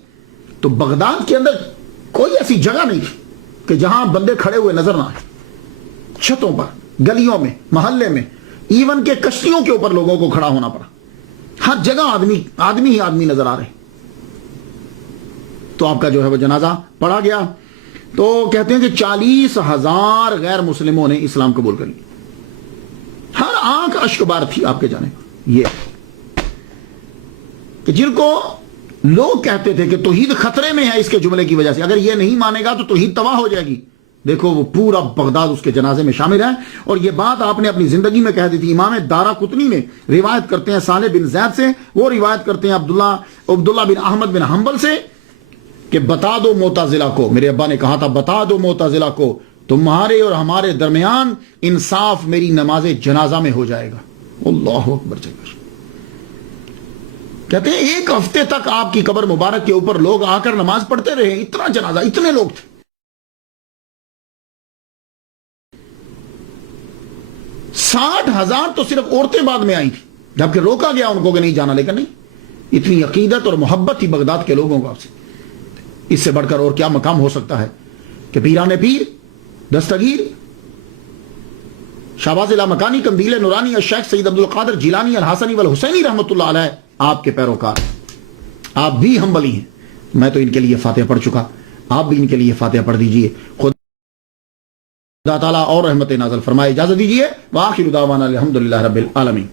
تو بغداد کے اندر کوئی ایسی جگہ نہیں تھی کہ جہاں بندے کھڑے ہوئے نظر نہ آئے، چھتوں پر، گلیوں میں، محلے میں، ایون کہ کشتیوں کے اوپر لوگوں کو کھڑا ہونا پڑا، ہر جگہ آدمی ہی آدمی نظر آ رہے۔ تو آپ کا جو ہے وہ جنازہ پڑھا گیا، تو کہتے ہیں کہ 40,000 غیر مسلموں نے اسلام قبول کر لیا، ہر آنکھ اشک بار تھی آپ کے جانب۔ یہ کہ جن کو لوگ کہتے تھے کہ توحید خطرے میں ہے اس کے جملے کی وجہ سے، اگر یہ نہیں مانے گا تو توحید تباہ ہو جائے گی، دیکھو وہ پورا بغداد اس کے جنازے میں شامل ہے۔ اور یہ بات آپ نے اپنی زندگی میں کہہ دی تھی۔ امام دارقطنی نے روایت کرتے ہیں صالح بن زید سے، وہ روایت کرتے ہیں عبداللہ بن احمد بن حنبل سے کہ بتا دو معتزلہ کو، میرے ابا نے کہا تھا بتا دو معتزلہ کو تمہارے اور ہمارے درمیان انصاف میری نماز جنازہ میں ہو جائے گا۔ اللہ اکبر جبر۔ کہتے ہیں 1 ہفتے تک آپ کی قبر مبارک کے اوپر لوگ آ کر نماز پڑھتے رہے، اتنا جنازہ، اتنے لوگ تھے۔ 60,000 تو صرف عورتیں بعد میں آئی تھی، جبکہ روکا گیا ان کو کہ نہیں جانا، لیکن نہیں، اتنی عقیدت اور محبت تھی بغداد کے لوگوں کو آپ سے۔ اس سے بڑھ کر اور کیا مقام ہو سکتا ہے کہ پیران پیر، دستگیر، شہباز لامکانی، قندیل نورانی، الشیخ سید عبد القادر جیلانی الحسنی والحسینی رحمۃ اللہ علیہ آپ کے پیروکار، آپ بھی حنبلی ہیں۔ میں تو ان کے لیے فاتحہ پڑھ چکا، آپ بھی ان کے لیے فاتحہ پڑھ دیجئے۔ خدا تعالیٰ اور رحمت نازل فرمائے۔ اجازت دیجئے، وآخر دعوانا الحمدللہ رب العالمین۔